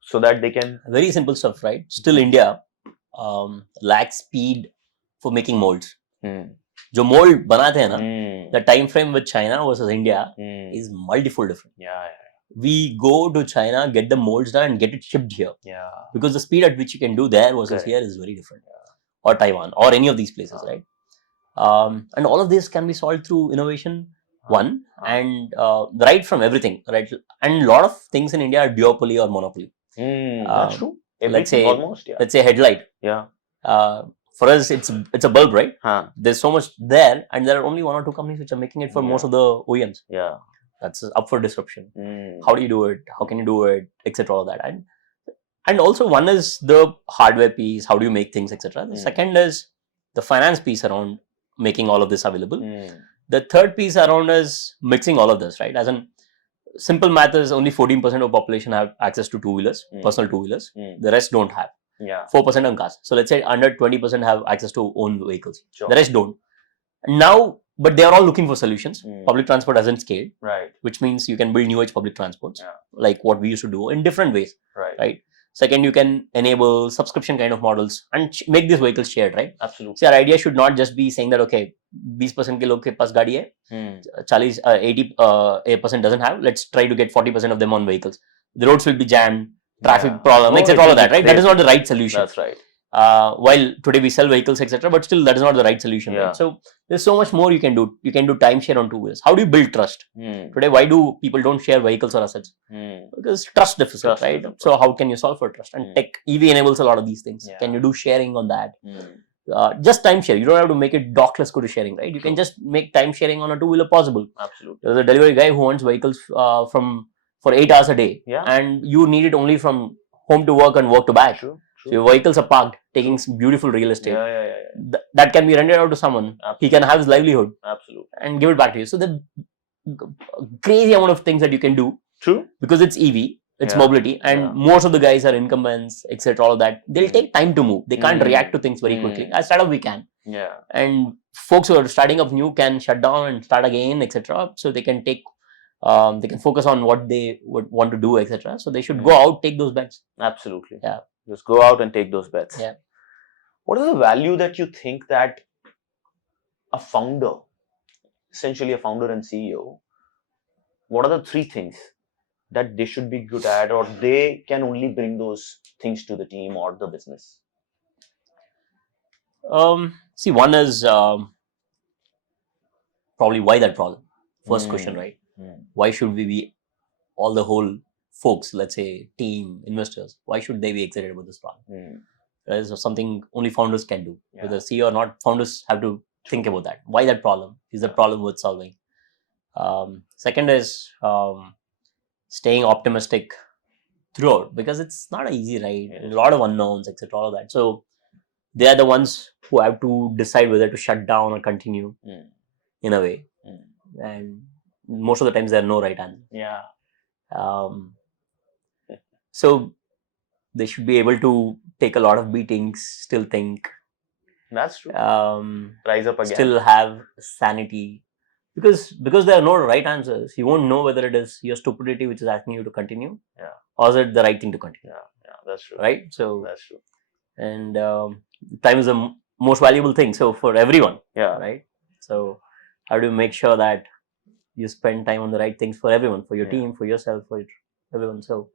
so that they can. Very simple stuff, right? Still India lacks speed for making molds. जो mold बनाते हैं ना, the time frame with China versus India is multifold different. We go to China, get the molds done and get it shipped here. Because the speed at which you can do there versus here is very different. Or Taiwan or any of these places, right? And all of this can be solved through innovation, and right from everything, right? And a lot of things in India are duopoly or monopoly. That's true. Let's say almost, let's say headlight. For us, it's a bulb, right? There's so much there, and there are only 1 or 2 companies which are making it for most of the OEMs. That's up for disruption. How do you do it? How can you do it? Etc. All that, and also one is the hardware piece. How do you make things, etc. The second is the finance piece around making all of this available. The third piece around is mixing all of this, right? As in, simple math is only 14% of population have access to two-wheelers, personal two-wheelers. The rest don't have. 4% on cars. So let's say under 20% have access to own vehicles. The rest don't. Now, but they are all looking for solutions. Public transport hasn't scaled, which means you can build new age public transports, like what we used to do in different ways, right? Second, you can enable subscription kind of models and make these vehicles shared, right? Absolutely. So our idea should not just be saying that, okay, 20% के लोग के पास गाड़ी है, 80% doesn't have. Let's try to get 40% of them on vehicles. The roads will be jammed, traffic problem, etc. All of that, right? That is not the right solution. That's right. While today we sell vehicles, etc., but still that is not the right solution. Right? So there's so much more you can do. You can do timeshare on 2 wheels. How do you build trust? Today, why do people don't share vehicles or assets? Because trust deficit, right? So how can you solve for trust? And tech EV enables a lot of these things. Can you do sharing on that? Just timeshare. You don't have to make it dockless go to sharing, right? You can just make time sharing on a 2-wheeler possible. Absolutely. There's a delivery guy who wants vehicles for 8 hours a day, and you need it only from home to work and work to back. So your vehicles are parked, taking some beautiful real estate. That can be rented out to someone. He can have his livelihood. And give it back to you. So the crazy amount of things that you can do. Because it's EV. It's Yeah. mobility, and Yeah. most of the guys are incumbents, etc. All of that. They'll take time to move. They can't Mm. react to things very quickly. As startup, we can. Yeah. And folks who are starting up new can shut down and start again, etc. So they can take, they can focus on what they would want to do, etc. So they should go out, take those bets. Absolutely. Yeah. Just go out and take those bets. Yeah. What is the value that you think that a founder, essentially a founder and CEO, what are the 3 things that they should be good at, or they can only bring those things to the team or the business? See, one is probably why that problem. First question, right? Why should we be, all the whole folks, let's say team, investors, why should they be excited about this problem? That is something only founders can do. Whether CEO or not, founders have to think about that. Why that problem? Is that problem worth solving? Second is staying optimistic throughout, because it's not easy, right? A lot of unknowns, etc. All of that. So they are the ones who have to decide whether to shut down or continue in a way. And most of the times there are no right answer. Yeah. So they should be able to take a lot of beatings, still think. That's true. Rise up again. Still have sanity. Because there are no right answers. You won't know whether it is your stupidity which is asking you to continue, or is it the right thing to continue. Yeah, that's true. Right? So that's true. And time is the most valuable thing. So for everyone, right? So how do you make sure that you spend time on the right things for everyone, for your team, for yourself, for everyone? So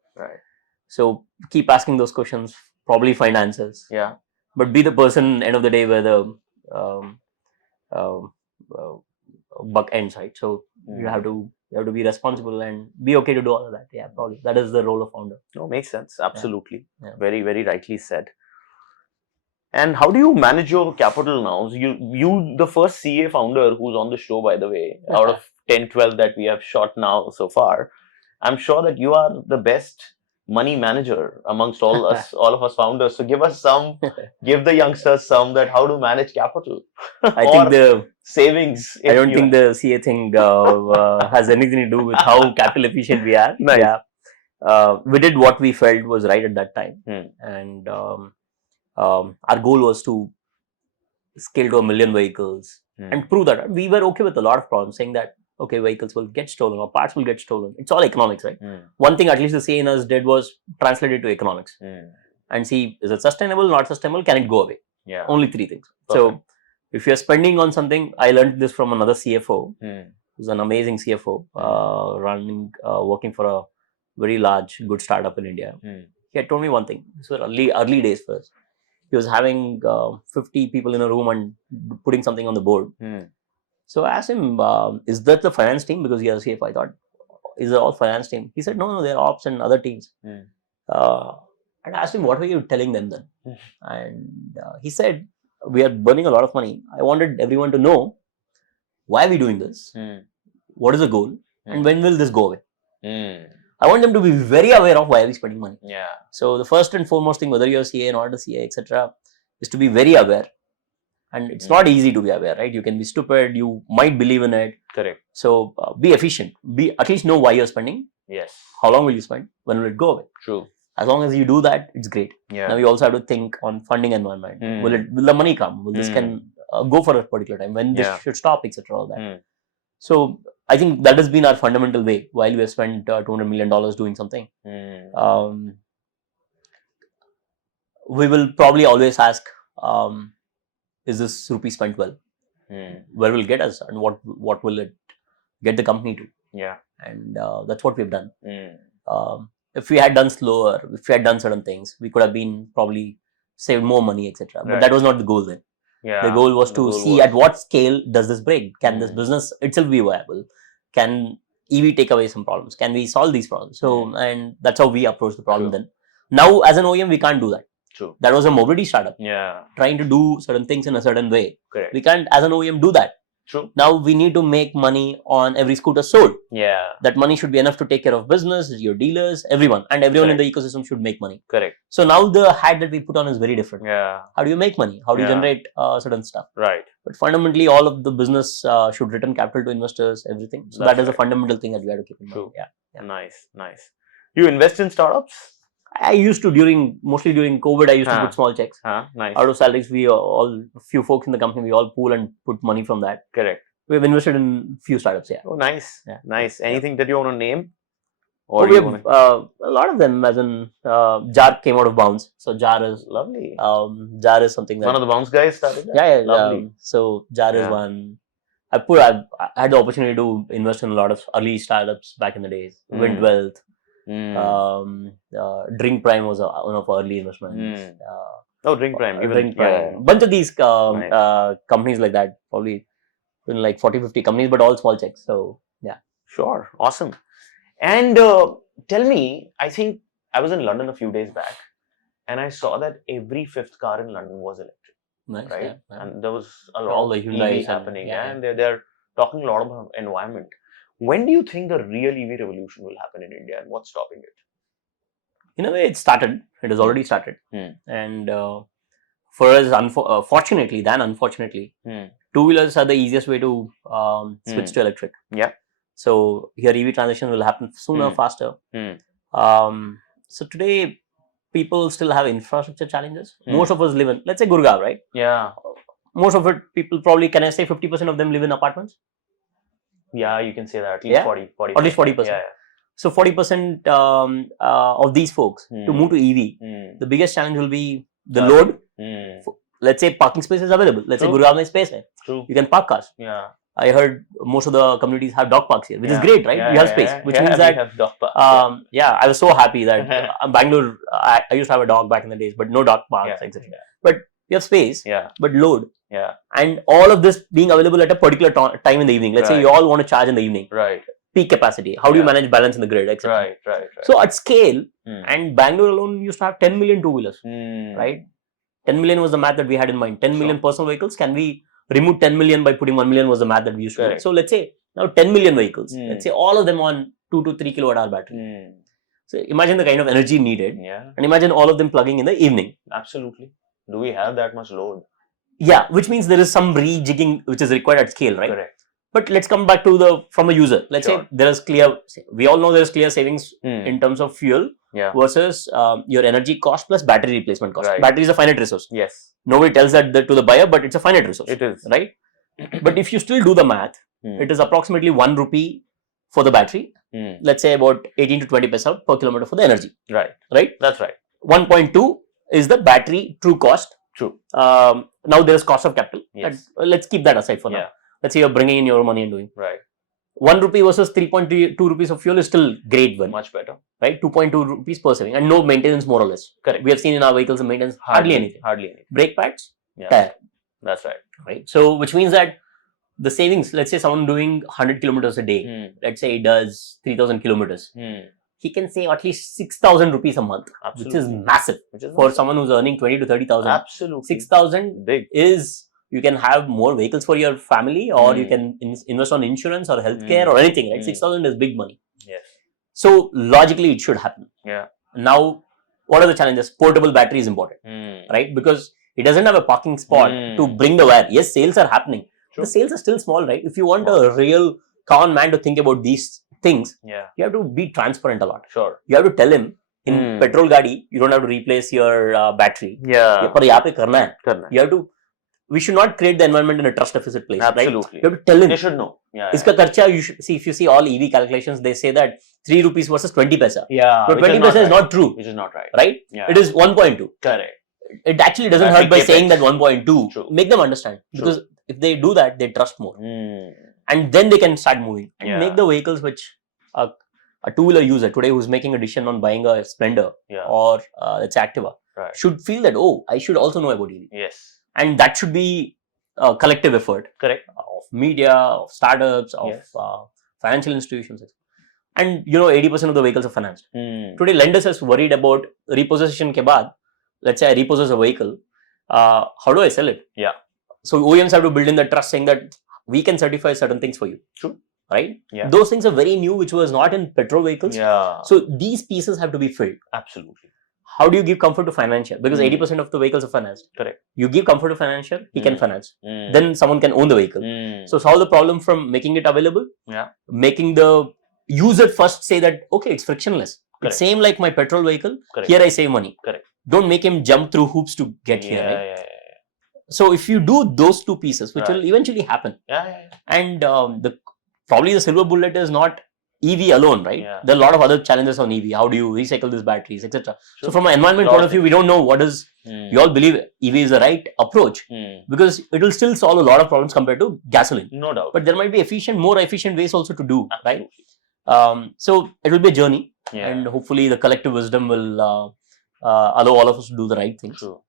so keep asking those questions. Probably find answers. Yeah. But be the person, end of the day, where the buck ends, right? So you have to be responsible and be okay to do all of that. Yeah, probably that is the role of founder. No, makes sense. Absolutely. Very, very rightly said. And how do you manage your capital now? You the first CA founder who's on the show, by the way, out of 10, 12 that we have shot now so far. I'm sure that you are the best money manager amongst all of us founders. So give us some, give the youngsters some, that how to manage capital. I think the savings. I don't think the CA thing has anything to do with how capital efficient we are. Nice. Yeah. We did what we felt was right at that time. And our goal was to scale to 1 million vehicles and prove that we were okay with a lot of problems, saying that okay, vehicles will get stolen or parts will get stolen. It's all economics, right? One thing at least the CA in us did was translate it to economics and see, is it sustainable, not sustainable, can it go away? Yeah. Only 3 things. So if you're spending on something, I learned this from another CFO, who's an amazing CFO, working for a very large, good startup in India. He had told me one thing. This was early days first. He was having 50 people in a room and putting something on the board. So I asked him, is that the finance team? Because he was CFO. I thought, is it all finance team? He said, no, they're ops and other teams. And I asked him, what were you telling them then? And he said, we are burning a lot of money. I wanted everyone to know, why are we doing this? What is the goal? And when will this go away? I want them to be very aware of why are we spending money. Yeah. So the first and foremost thing, whether you're a CA or not a CA, etc., is to be very aware. And it's not easy to be aware, right? You can be stupid. You might believe in it. Correct. So be efficient. At least know why you're spending. Yes. How long will you spend? When will it go away? True. As long as you do that, it's great. Yeah. Now you also have to think on funding environment. Will the money come? Will this can go for a particular time? When this should stop, etc. All that. So I think that has been our fundamental way while we have spent $200 million doing something. We will probably always ask, is this rupee spent well? Where will it get us, and what will it get the company to? Yeah. And that's what we've done. If we had done slower, if we had done certain things, we could have been probably saved more money, etc. But that was not the goal then. Yeah. The goal was to see at what scale does this break? Can this business itself be viable? Can EV take away some problems? Can we solve these problems? So, and that's how we approach the problem then. Now, as an OEM, we can't do that. True. That was a mobility startup. Yeah. Trying to do certain things in a certain way. Correct. We can't, as an OEM, do that. True. Now we need to make money on every scooter sold. Yeah. That money should be enough to take care of business, your dealers, everyone. And everyone in the ecosystem should make money. Correct. So now the hat that we put on is very different. Yeah. How do you make money? How do you generate certain stuff? Right. But fundamentally, all of the business should return capital to investors, everything. So that is a fundamental thing that we have to keep in mind. True. Yeah. Nice. You invest in startups? I used to mostly during COVID. I used to put small checks Nice. out of salaries. We all few folks in the company, we all pool and put money from that. Correct. We've invested in few startups. Yeah. Oh, nice. Yeah. Nice. Yeah. Anything that you want to name? Or we have a lot of them. As in Jar came out of Bounce. So Jar is lovely. Jar is something that One of the Bounce guys started that? Yeah. Lovely. So Jar is one. I had the opportunity to invest in a lot of early startups back in the days. Wind Wealth. Drink Prime was one of our early investments. Drink Prime. Drink Prime. Bunch of these companies like that. Probably like 40-50 companies, but all small checks. So yeah. Sure. Awesome. And tell me, I think I was in London a few days back, and I saw that every fifth car in London was electric. Nice, right? Yeah. And there was a lot all of the Hyundais EV happening, and they're talking a lot about environment. When do you think the real EV revolution will happen in India, and what's stopping it? In a way, it started. It has already started. And for us, fortunately than unfortunately, two-wheelers are the easiest way to switch to electric. Yeah. So here EV transition will happen sooner, faster. So today, people still have infrastructure challenges. Most of us live in, let's say, Gurgaon, right? Yeah. Most of it, people probably, can I say 50% of them live in apartments? Yeah, you can say that. At least 40%. At least 40%. Yeah. So 40% of these folks to move to EV, the biggest challenge will be the load. Let's say parking space is available. Let's say Gurgaon has space. True. You can park cars. Yeah. I heard most of the communities have dog parks here, which is great, right? Yeah, we have space, which means that have dog parks, I was so happy that Bangalore. I used to have a dog back in the days, but no dog parks, etc. But you have space, but load, and all of this being available at a particular time in the evening. Let's say you all want to charge in the evening, right? Peak capacity. How do you manage balance in the grid, etc. Right. So at scale, and Bangalore alone used to have 10 million two-wheelers, right? 10 million was the math that we had in mind. 10 million personal vehicles. Can we remove 10 million by putting 1 million was the math that we used to do. So let's say now 10 million vehicles. Let's say all of them on 2 to 3 kilowatt hour battery. So imagine the kind of energy needed. And imagine all of them plugging in the evening. Absolutely. Do we have that much load? Yeah, which means there is some rejigging which is required at scale, right? Correct. But let's come back to from a user. Let's say there is we all know there is clear savings in terms of fuel versus your energy cost plus battery replacement cost. Right. Battery is a finite resource. Yes. Nobody tells that to the buyer, but it's a finite resource. It is. Right? But if you still do the math, it is approximately 1 rupee for the battery. Let's say about 18 to 20 paisa per kilometer for the energy. Right. Right? That's right. 1.2 is the battery true cost. True. Now there is cost of capital. Yes. Let's keep that aside for now. Let's say you're bringing in your money and doing. Right. 1 rupee versus 3.2 rupees of fuel is still great one. Much better. Right? 2.2 rupees per saving and no maintenance more or less. Correct. We have seen in our vehicles the maintenance hardly anything. Brake pads, tire. That's right. Right. So which means that the savings, let's say someone doing 100 kilometers a day, let's say he does 3,000 kilometers, he can save at least 6,000 rupees a month, which is massive for someone who's earning 20 to 30,000. Absolutely. 6,000 big is, you can have more vehicles for your family, or you can invest on insurance or healthcare or anything, right? 6,000 is big money. Yes. So logically it should happen. Yeah. Now, what are the challenges? Portable battery is important, right? Because it doesn't have a parking spot to bring the wire. Yes, sales are happening. True. The sales are still small, right? If you want a real common man to think about these things, you have to be transparent a lot. Sure. You have to tell him, in petrol gadi, you don't have to replace your battery. Yeah. Par yahan pe karna hai. You have to. We should not create the environment in a trust deficit place. Absolutely. Right? You have to tell him. They should know. Iska kharcha, you should see, if you see all EV calculations, they say that 3 rupees versus 20 paisa. Yeah. But 20 paisa is not true. Which is not right. Right? Yeah. It is 1.2. Correct. It actually doesn't hurt by saying that 1.2. True. Make them understand. Because if they do that, they trust more. And then they can start moving. And make the vehicles which a two-wheeler user today who's making a decision on buying a Splendor or let's say Activa should feel that, oh, I should also know about EV. Yes. And that should be a collective effort. Correct. Of media, of startups, of financial institutions. And 80% of the vehicles are financed. Today, lenders are worried about repossession ke baad. Let's say I repossess a vehicle. How do I sell it? Yeah. So OEMs have to build in the trust saying that we can certify certain things for you. True. Right? Yeah. Those things are very new, which was not in petrol vehicles. Yeah. So these pieces have to be filled. Absolutely. How do you give comfort to financial? Because 80% of the vehicles are financed. Correct. You give comfort to financial, he can finance. Then someone can own the vehicle. So solve the problem from making it available. Yeah. Making the user first say that, okay, it's frictionless. It's same like my petrol vehicle. Correct. Here I save money. Correct. Don't make him jump through hoops to get here, right? So if you do those two pieces, which will eventually happen, and probably the silver bullet is not EV alone, right? There are a lot of other challenges on EV. How do you recycle these batteries, etc. So from an environment point of view, we don't know what is. We all believe EV is the right approach because it will still solve a lot of problems compared to gasoline. No doubt. But there might be more efficient ways also to do, right? So it will be a journey, and hopefully the collective wisdom will allow all of us to do the right things. True.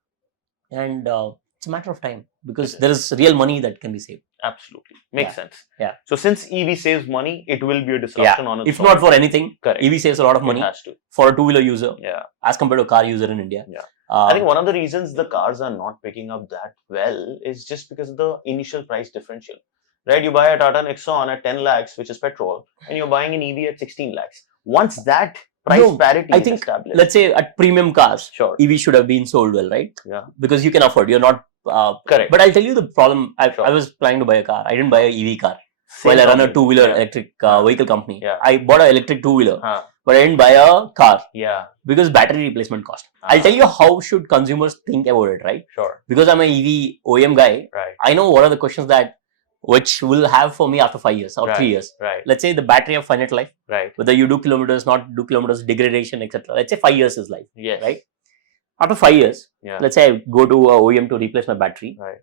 And it's a matter of time because there is real money that can be saved. Absolutely. Makes sense. Yeah. So since EV saves money, it will be a disruption on its own. If not for anything, correct. EV saves a lot of money. It has to. For a two-wheeler user. Yeah. As compared to a car user in India. Yeah. I think one of the reasons the cars are not picking up that well is just because of the initial price differential. Right? You buy a Tata Nexon at 10 lakhs, which is petrol, and you're buying an EV at 16 lakhs. Once that price parity is established. Let's say at premium cars, EV should have been sold well, right? Yeah. Because you can afford, you're not. Correct. But I'll tell you the problem. I was planning to buy a car. I didn't buy an EV car. While I run a two-wheeler electric vehicle company. Yeah. I bought an electric two-wheeler, but I didn't buy a car. Yeah. Because battery replacement cost. I'll tell you how should consumers think about it, right? Sure. Because I'm an EV OEM guy, right. I know what are the questions which will have for me after 5 years or 3 years. Right. Let's say the battery of finite life. Right. Whether you do kilometers, not do kilometers, degradation, etc. Let's say 5 years is life. Yes. Right. After 5 years, let's say I go to a OEM to replace my battery. Right.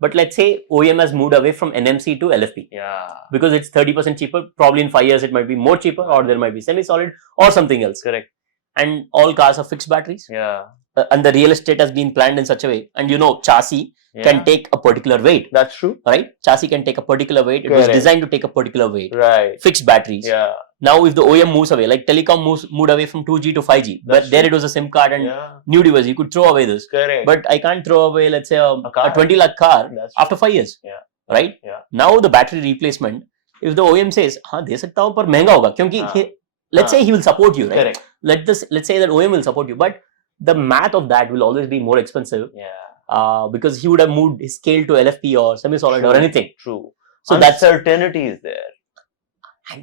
But let's say OEM has moved away from NMC to LFP. Yeah. Because it's 30% cheaper. Probably in 5 years it might be more cheaper, or there might be semi-solid or something else. Correct. And all cars are fixed batteries. Yeah. And the real estate has been planned in such a way. And chassis can take a particular weight. That's true. Right? Chassis can take a particular weight. It was designed to take a particular weight. Right. Fixed batteries. Yeah. Now if the OEM moves away, like telecom moved away from 2G to 5G. But there it was a SIM card and new device. You could throw away this. Correct. But I can't throw away, let's say, a 20 lakh car after 5 years. Yeah. Right? Yeah. Now the battery replacement, if the OEM says, दे सकता हूँ पर महंगा होगा क्योंकि let's say he will support you, right? Correct. Let's say that OEM will support you, but the math of that will always be more expensive. Yeah. Because he would have moved his scale to LFP or semi-solid or anything. True. So that certainty is there.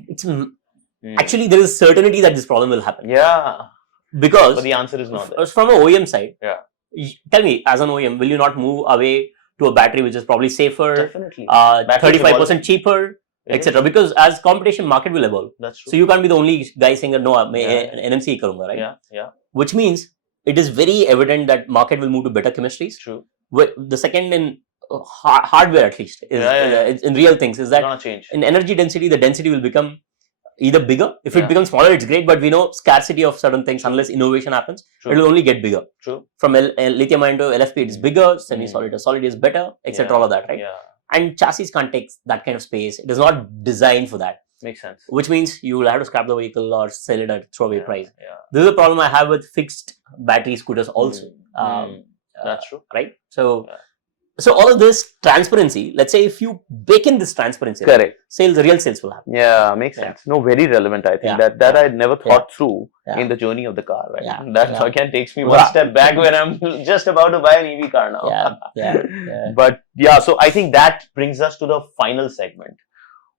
It's actually there is certainty that this problem will happen. Yeah. Because but the answer is not there. From an OEM side. Yeah. Tell me, as an OEM, will you not move away to a battery which is probably safer? Definitely. 35% cheaper, etc. Because as competition, market will evolve. That's true. So you can't be the only guy saying no, NMC ही करूँगा, right? Yeah. Which means it is very evident that market will move to better chemistries. True. The second in hardware, at least, is in real things, is that in energy density, the density will become either bigger. If it becomes smaller, it's great, but we know scarcity of certain things, unless innovation happens, it will only get bigger. True. From lithium ion to LFP, it is bigger, semi-solid to solid is better, etc. All of that, right? Yeah. And chassis can't take that kind of space. It is not designed for that. Makes sense. Which means you will have to scrap the vehicle or sell it at throwaway price. Yeah. This is a problem I have with fixed battery scooters also. That's true. Right? So all of this transparency, let's say if you bake in this transparency, correct, real sales will happen. Yeah, makes sense. No, very relevant, I think. That I never thought through in the journey of the car, right? Yeah. That again takes me one step back when I'm just about to buy an EV car now. But so I think that brings us to the final segment,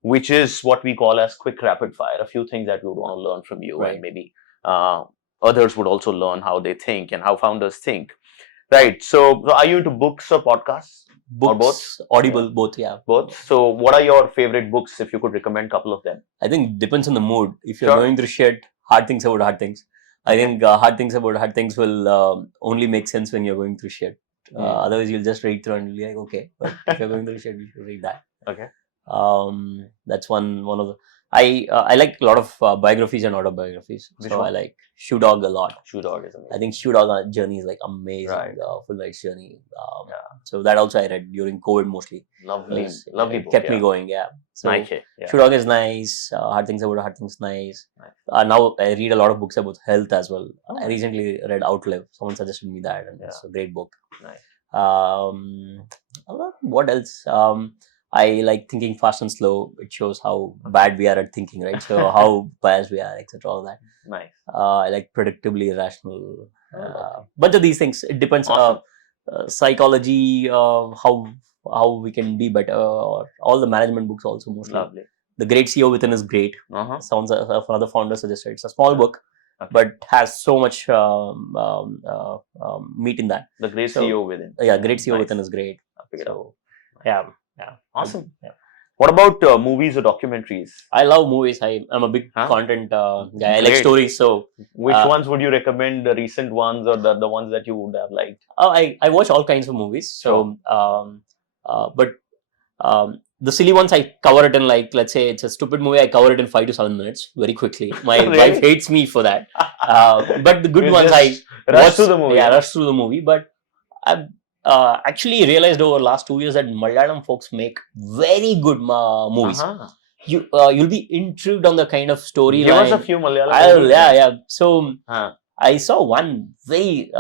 which is what we call as quick rapid fire. A few things that we would want to learn from you, and maybe others would also learn how they think and how founders think. Right. So are you into books or podcasts? Books, or both? Audible, both, Both. So what are your favorite books, if you could recommend a couple of them? I think it depends on the mood. If you're going through shit, hard things about hard things. I think hard things about hard things will only make sense when you're going through shit. Otherwise, you'll just read through and be like, okay. But if you're going through shit, you should read that. Okay. That's one of the... I like a lot of biographies and autobiographies. So I like Shoe Dog a lot. Shoe Dog is amazing. I think Shoe Dog journey is like amazing. Full life's journey. So that also I read during COVID mostly. Lovely book. Kept me going. So Shoe Dog is nice. Hard Things About Hard Things nice. Now I read a lot of books about health as well. I recently read Outlive. Someone suggested me that, and it's a great book. Nice. What else? I like Thinking Fast and Slow. It shows how bad we are at thinking, right? So how biased we are, etc. All that. Nice. I like Predictably Irrational. Bunch of these things. It depends on psychology, how we can be better, or all the management books also mostly. Lovely. The Great CEO Within is great. Sounds another founder suggested. It's a small book, but has so much meat in that. The great So, CEO within. Yeah, great CEO Nice. within is great. So, yeah. Awesome. Yeah. What about movies or documentaries? I love movies. I'm a big content guy. I like Great. stories. So, Which ones would you recommend? The recent ones or the ones that you would have liked? I watch all kinds of movies. So, but the silly ones I cover it in, like, let's say it's a stupid movie, I cover it in 5 to 7 minutes very quickly. My Really? wife hates me for that. But the good You ones just I rush watch through the movie. Yeah, rush through the movie. But I've actually realized over the last 2 years that Malayalam folks make very good movies. You'll be intrigued on the kind of storyline. Give us a few Malayalam movies. Yeah. So I saw one very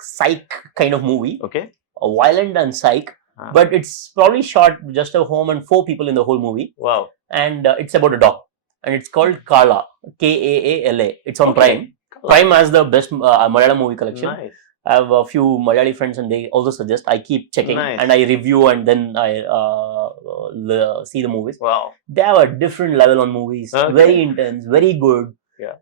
psych kind of movie. Okay. Violent and psych. But it's probably shot just a home and 4 people in the whole movie. Wow. And it's about a dog. And it's called Kala. Kaala. It's on Prime. Prime has the best Malayalam movie collection. Nice. I have a few Malayali friends and they also suggest. I keep checking. Nice. And I review and then I see the movies. Wow. They have a different level on movies. Okay. Very intense, very good. Yeah.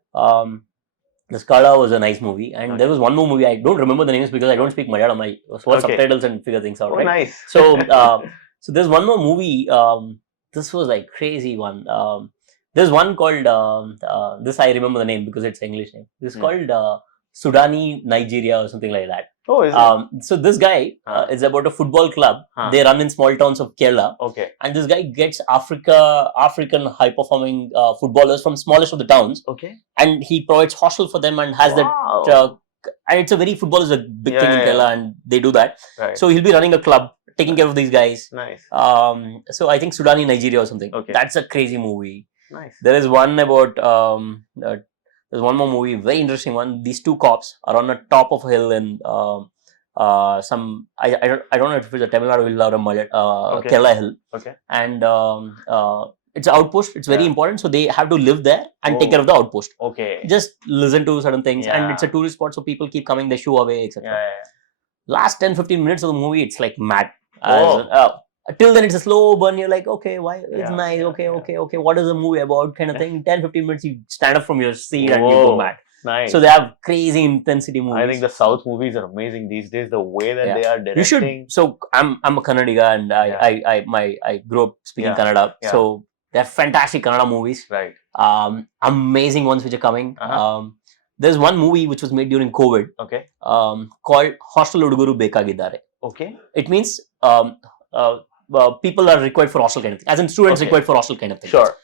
The Skala was a nice movie, and there was one more movie. I don't remember the names because I don't speak Malayalam. I watch subtitles and figure things out. Oh, right? Nice. So, so there's one more movie. This was like crazy one. There's one called this. I remember the name because it's English name. This is called Sudani Nigeria or something like that. Oh, is it? So this guy is about a football club. They run in small towns of Kerala. Okay. And this guy gets African high performing footballers from smallest of the towns. Okay. And he provides hostel for them and has that. And it's a very football is a big thing in Kerala, and they do that. Right. So he'll be running a club, taking care of these guys. Nice. So I think Sudani Nigeria or something. Okay. That's a crazy movie. Nice. There is one about there's one more movie, very interesting one. These 2 cops are on the top of a hill in some I don't know if it's a Tamil Nadu hill or a Kerala hill. Okay. And it's an outpost. It's very important, so they have to live there and take care of the outpost. Okay. Just listen to certain things, and it's a tourist spot, so people keep coming, they shoo away, etc. Last 10-15 minutes of the movie, it's like mad. Till then, it's a slow burn. You're like, okay, why? It's nice. Okay. What is the movie about? Kind of thing. 10-15 minutes, you stand up from your seat and you go mad. Nice. So they have crazy intensity movies. I think the South movies are amazing these days. The way that they are directing. You should. So I'm a Kannadiga, and I grew up speaking Kannada. So they're fantastic Kannada movies. Right. Amazing ones which are coming. There's one movie which was made during COVID. Okay. Called Hostel Uduguru Bekagidare. Okay. It means people are required for hostel kind of thing. As in students required for hostel kind of thing. Sure.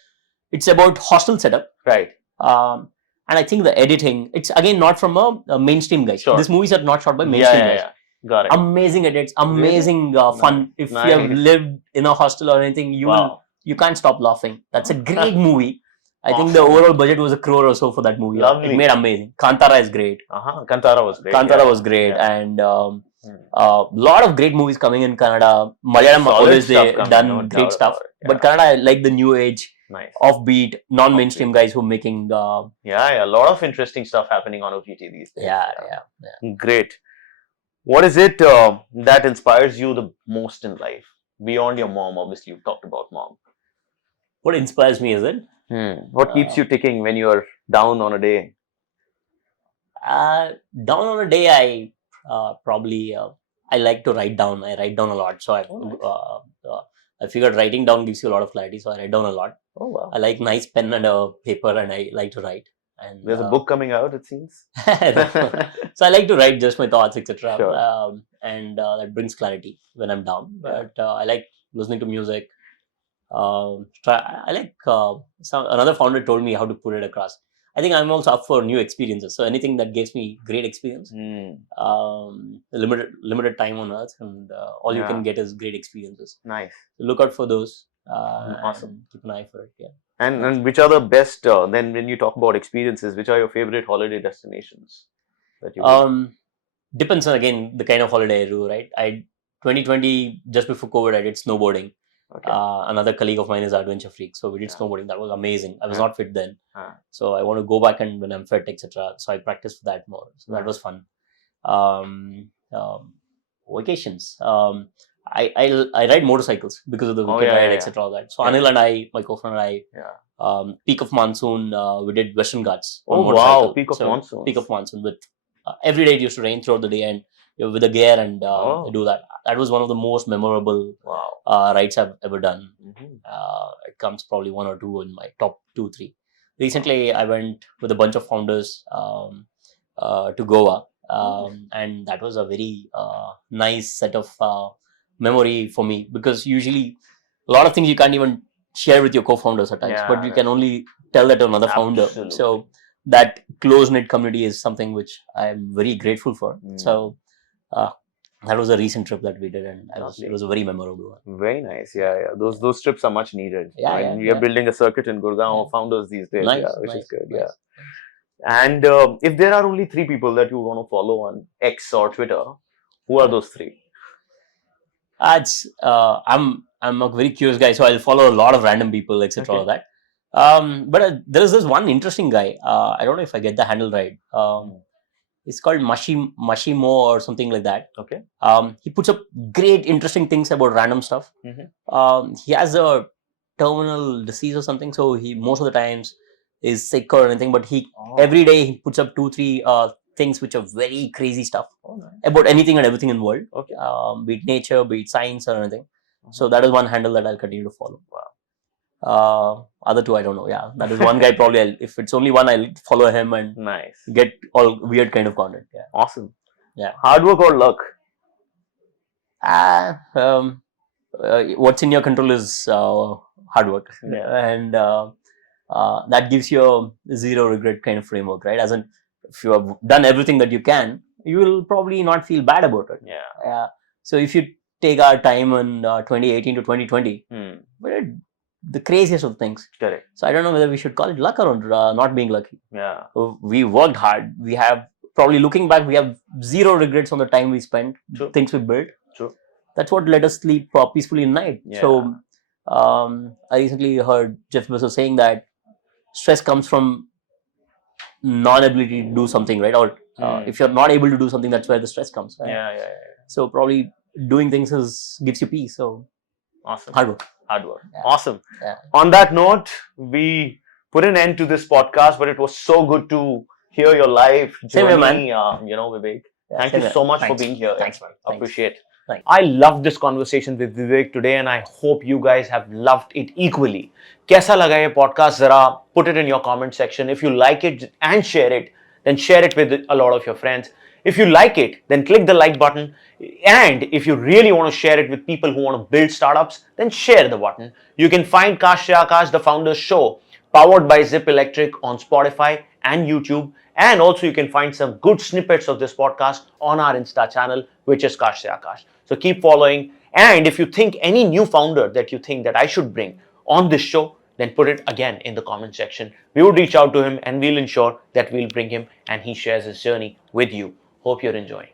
It's about hostel setup. Right. And I think the editing, it's again not from a mainstream guy. Sure. These movies are not shot by mainstream guys. Got it. Amazing edits, amazing fun. If you have lived in a hostel or anything, you can't stop laughing. That's a great movie. I think the overall budget was 1 crore or so for that movie. Lovely. It made amazing. Kantara is great. Kantara was great. Kantara was great. And lot of great movies coming in Kannada. Malayalam always they done great stuff. But Kannada, I like the new age, offbeat, non-mainstream guys who are making. A lot of interesting stuff happening on OTT these days. Yeah. Great. What is it that inspires you the most in life? Beyond your mom, obviously, you've talked about mom. What inspires me, is it? What keeps you ticking when you're down on a day? Down on a day, I probably I like to write down. I write down a lot, so I figured writing down gives you a lot of clarity. So I write down a lot. Oh wow! I like nice pen and a paper, and I like to write. And there's a book coming out, it seems. So I like to write just my thoughts, etc. Sure. And that brings clarity when I'm down. But I like listening to music. I like another founder told me how to put it across. I think I'm also up for new experiences. So anything that gives me great experience, limited time on earth, and all you can get is great experiences. Nice. So look out for those. Awesome. Keep an eye for it. Yeah. And which are the best? Then when you talk about experiences, which are your favorite holiday destinations that you? Depends on again the kind of holiday I do. Right. 2020 just before COVID, I did snowboarding. Okay. Another colleague of mine is adventure freak, so we did snowboarding. That was amazing. I was not fit then, so I want to go back and when I'm fit, etc. So I practiced for that more. So that was fun. Vacations. I ride motorcycles because of the weekend ride, etc. All that. So Anil and I, my co-founder and I, peak of monsoon, we did Western Ghats on Oh motorcycle. wow, peak of So, monsoon. Peak of monsoon with every day it used to rain throughout the day, and with the gear and do that. That was one of the most memorable rides I've ever done. It comes probably one or two in my top 2-3. Recently, I went with a bunch of founders to Goa, and that was a very nice set of memory for me, because usually a lot of things you can't even share with your co-founders at times, but you can only tell that to another founder. So that close-knit community is something which I'm very grateful for. So that was a recent trip that we did, and it was a very memorable one. Very nice. Yeah. Those trips are much needed. We are Yeah. building a circuit in Gurgaon of founders these days. Which is good. Nice. Yeah. And if there are only 3 people that you want to follow on X or Twitter, who are those 3? I'm a very curious guy, so I'll follow a lot of random people, etc. All that. But there is this one interesting guy. I don't know if I get the handle right. It's called Mashimo or something like that. Okay. He puts up great, interesting things about random stuff. He has a terminal disease or something, so he most of the times is sick or anything. But every day he puts up 2-3 things which are very crazy stuff about anything and everything in the world. Okay. Be it nature, be it science or anything. So that is one handle that I'll continue to follow. Other 2 I don't know. Yeah, that is one guy. Probably if it's only one, I'll follow him and get all weird kind of content. Yeah. Awesome. Yeah. Hard work or luck? What's in your control is hard work, and that gives you a zero regret kind of framework, right? As in, if you have done everything that you can, you will probably not feel bad about it. Yeah. So if you take our time in 2018 to 2020, we did the craziest of things. Correct. So I don't know whether we should call it luck or not being lucky. Yeah. We worked hard. We have probably, looking back, we have zero regrets on the time we spent, things we built. True. That's what let us sleep peacefully at night. Yeah. So I recently heard Jeff Bezos saying that stress comes from non-ability to do something, right? Or if you're not able to do something, that's where the stress comes. Right? Yeah. So probably doing things gives you peace. So awesome. Hard work. Yeah. Awesome. Yeah. On that note, we put an end to this podcast, but it was so good to hear your life journey, Vivek. Thank you so much for being here. Thanks, man. Appreciate. Thanks. I loved this conversation with Vivek today, and I hope you guys have loved it equally. कैसा लगा ये podcast? जरा put it in your comment section. If you like it and share it, then share it with a lot of your friends. If you like it, then click the like button. And if you really want to share it with people who want to build startups, then share the button. You can find Akash Akash, the Founders Show, powered by Zypp Electric on Spotify and YouTube. And also you can find some good snippets of this podcast on our Insta channel, which is Akash Akash. So keep following. And if you think any new founder that you think that I should bring on this show, then put it again in the comment section. We would reach out to him and we'll ensure that we'll bring him and he shares his journey with you. Hope you're enjoying.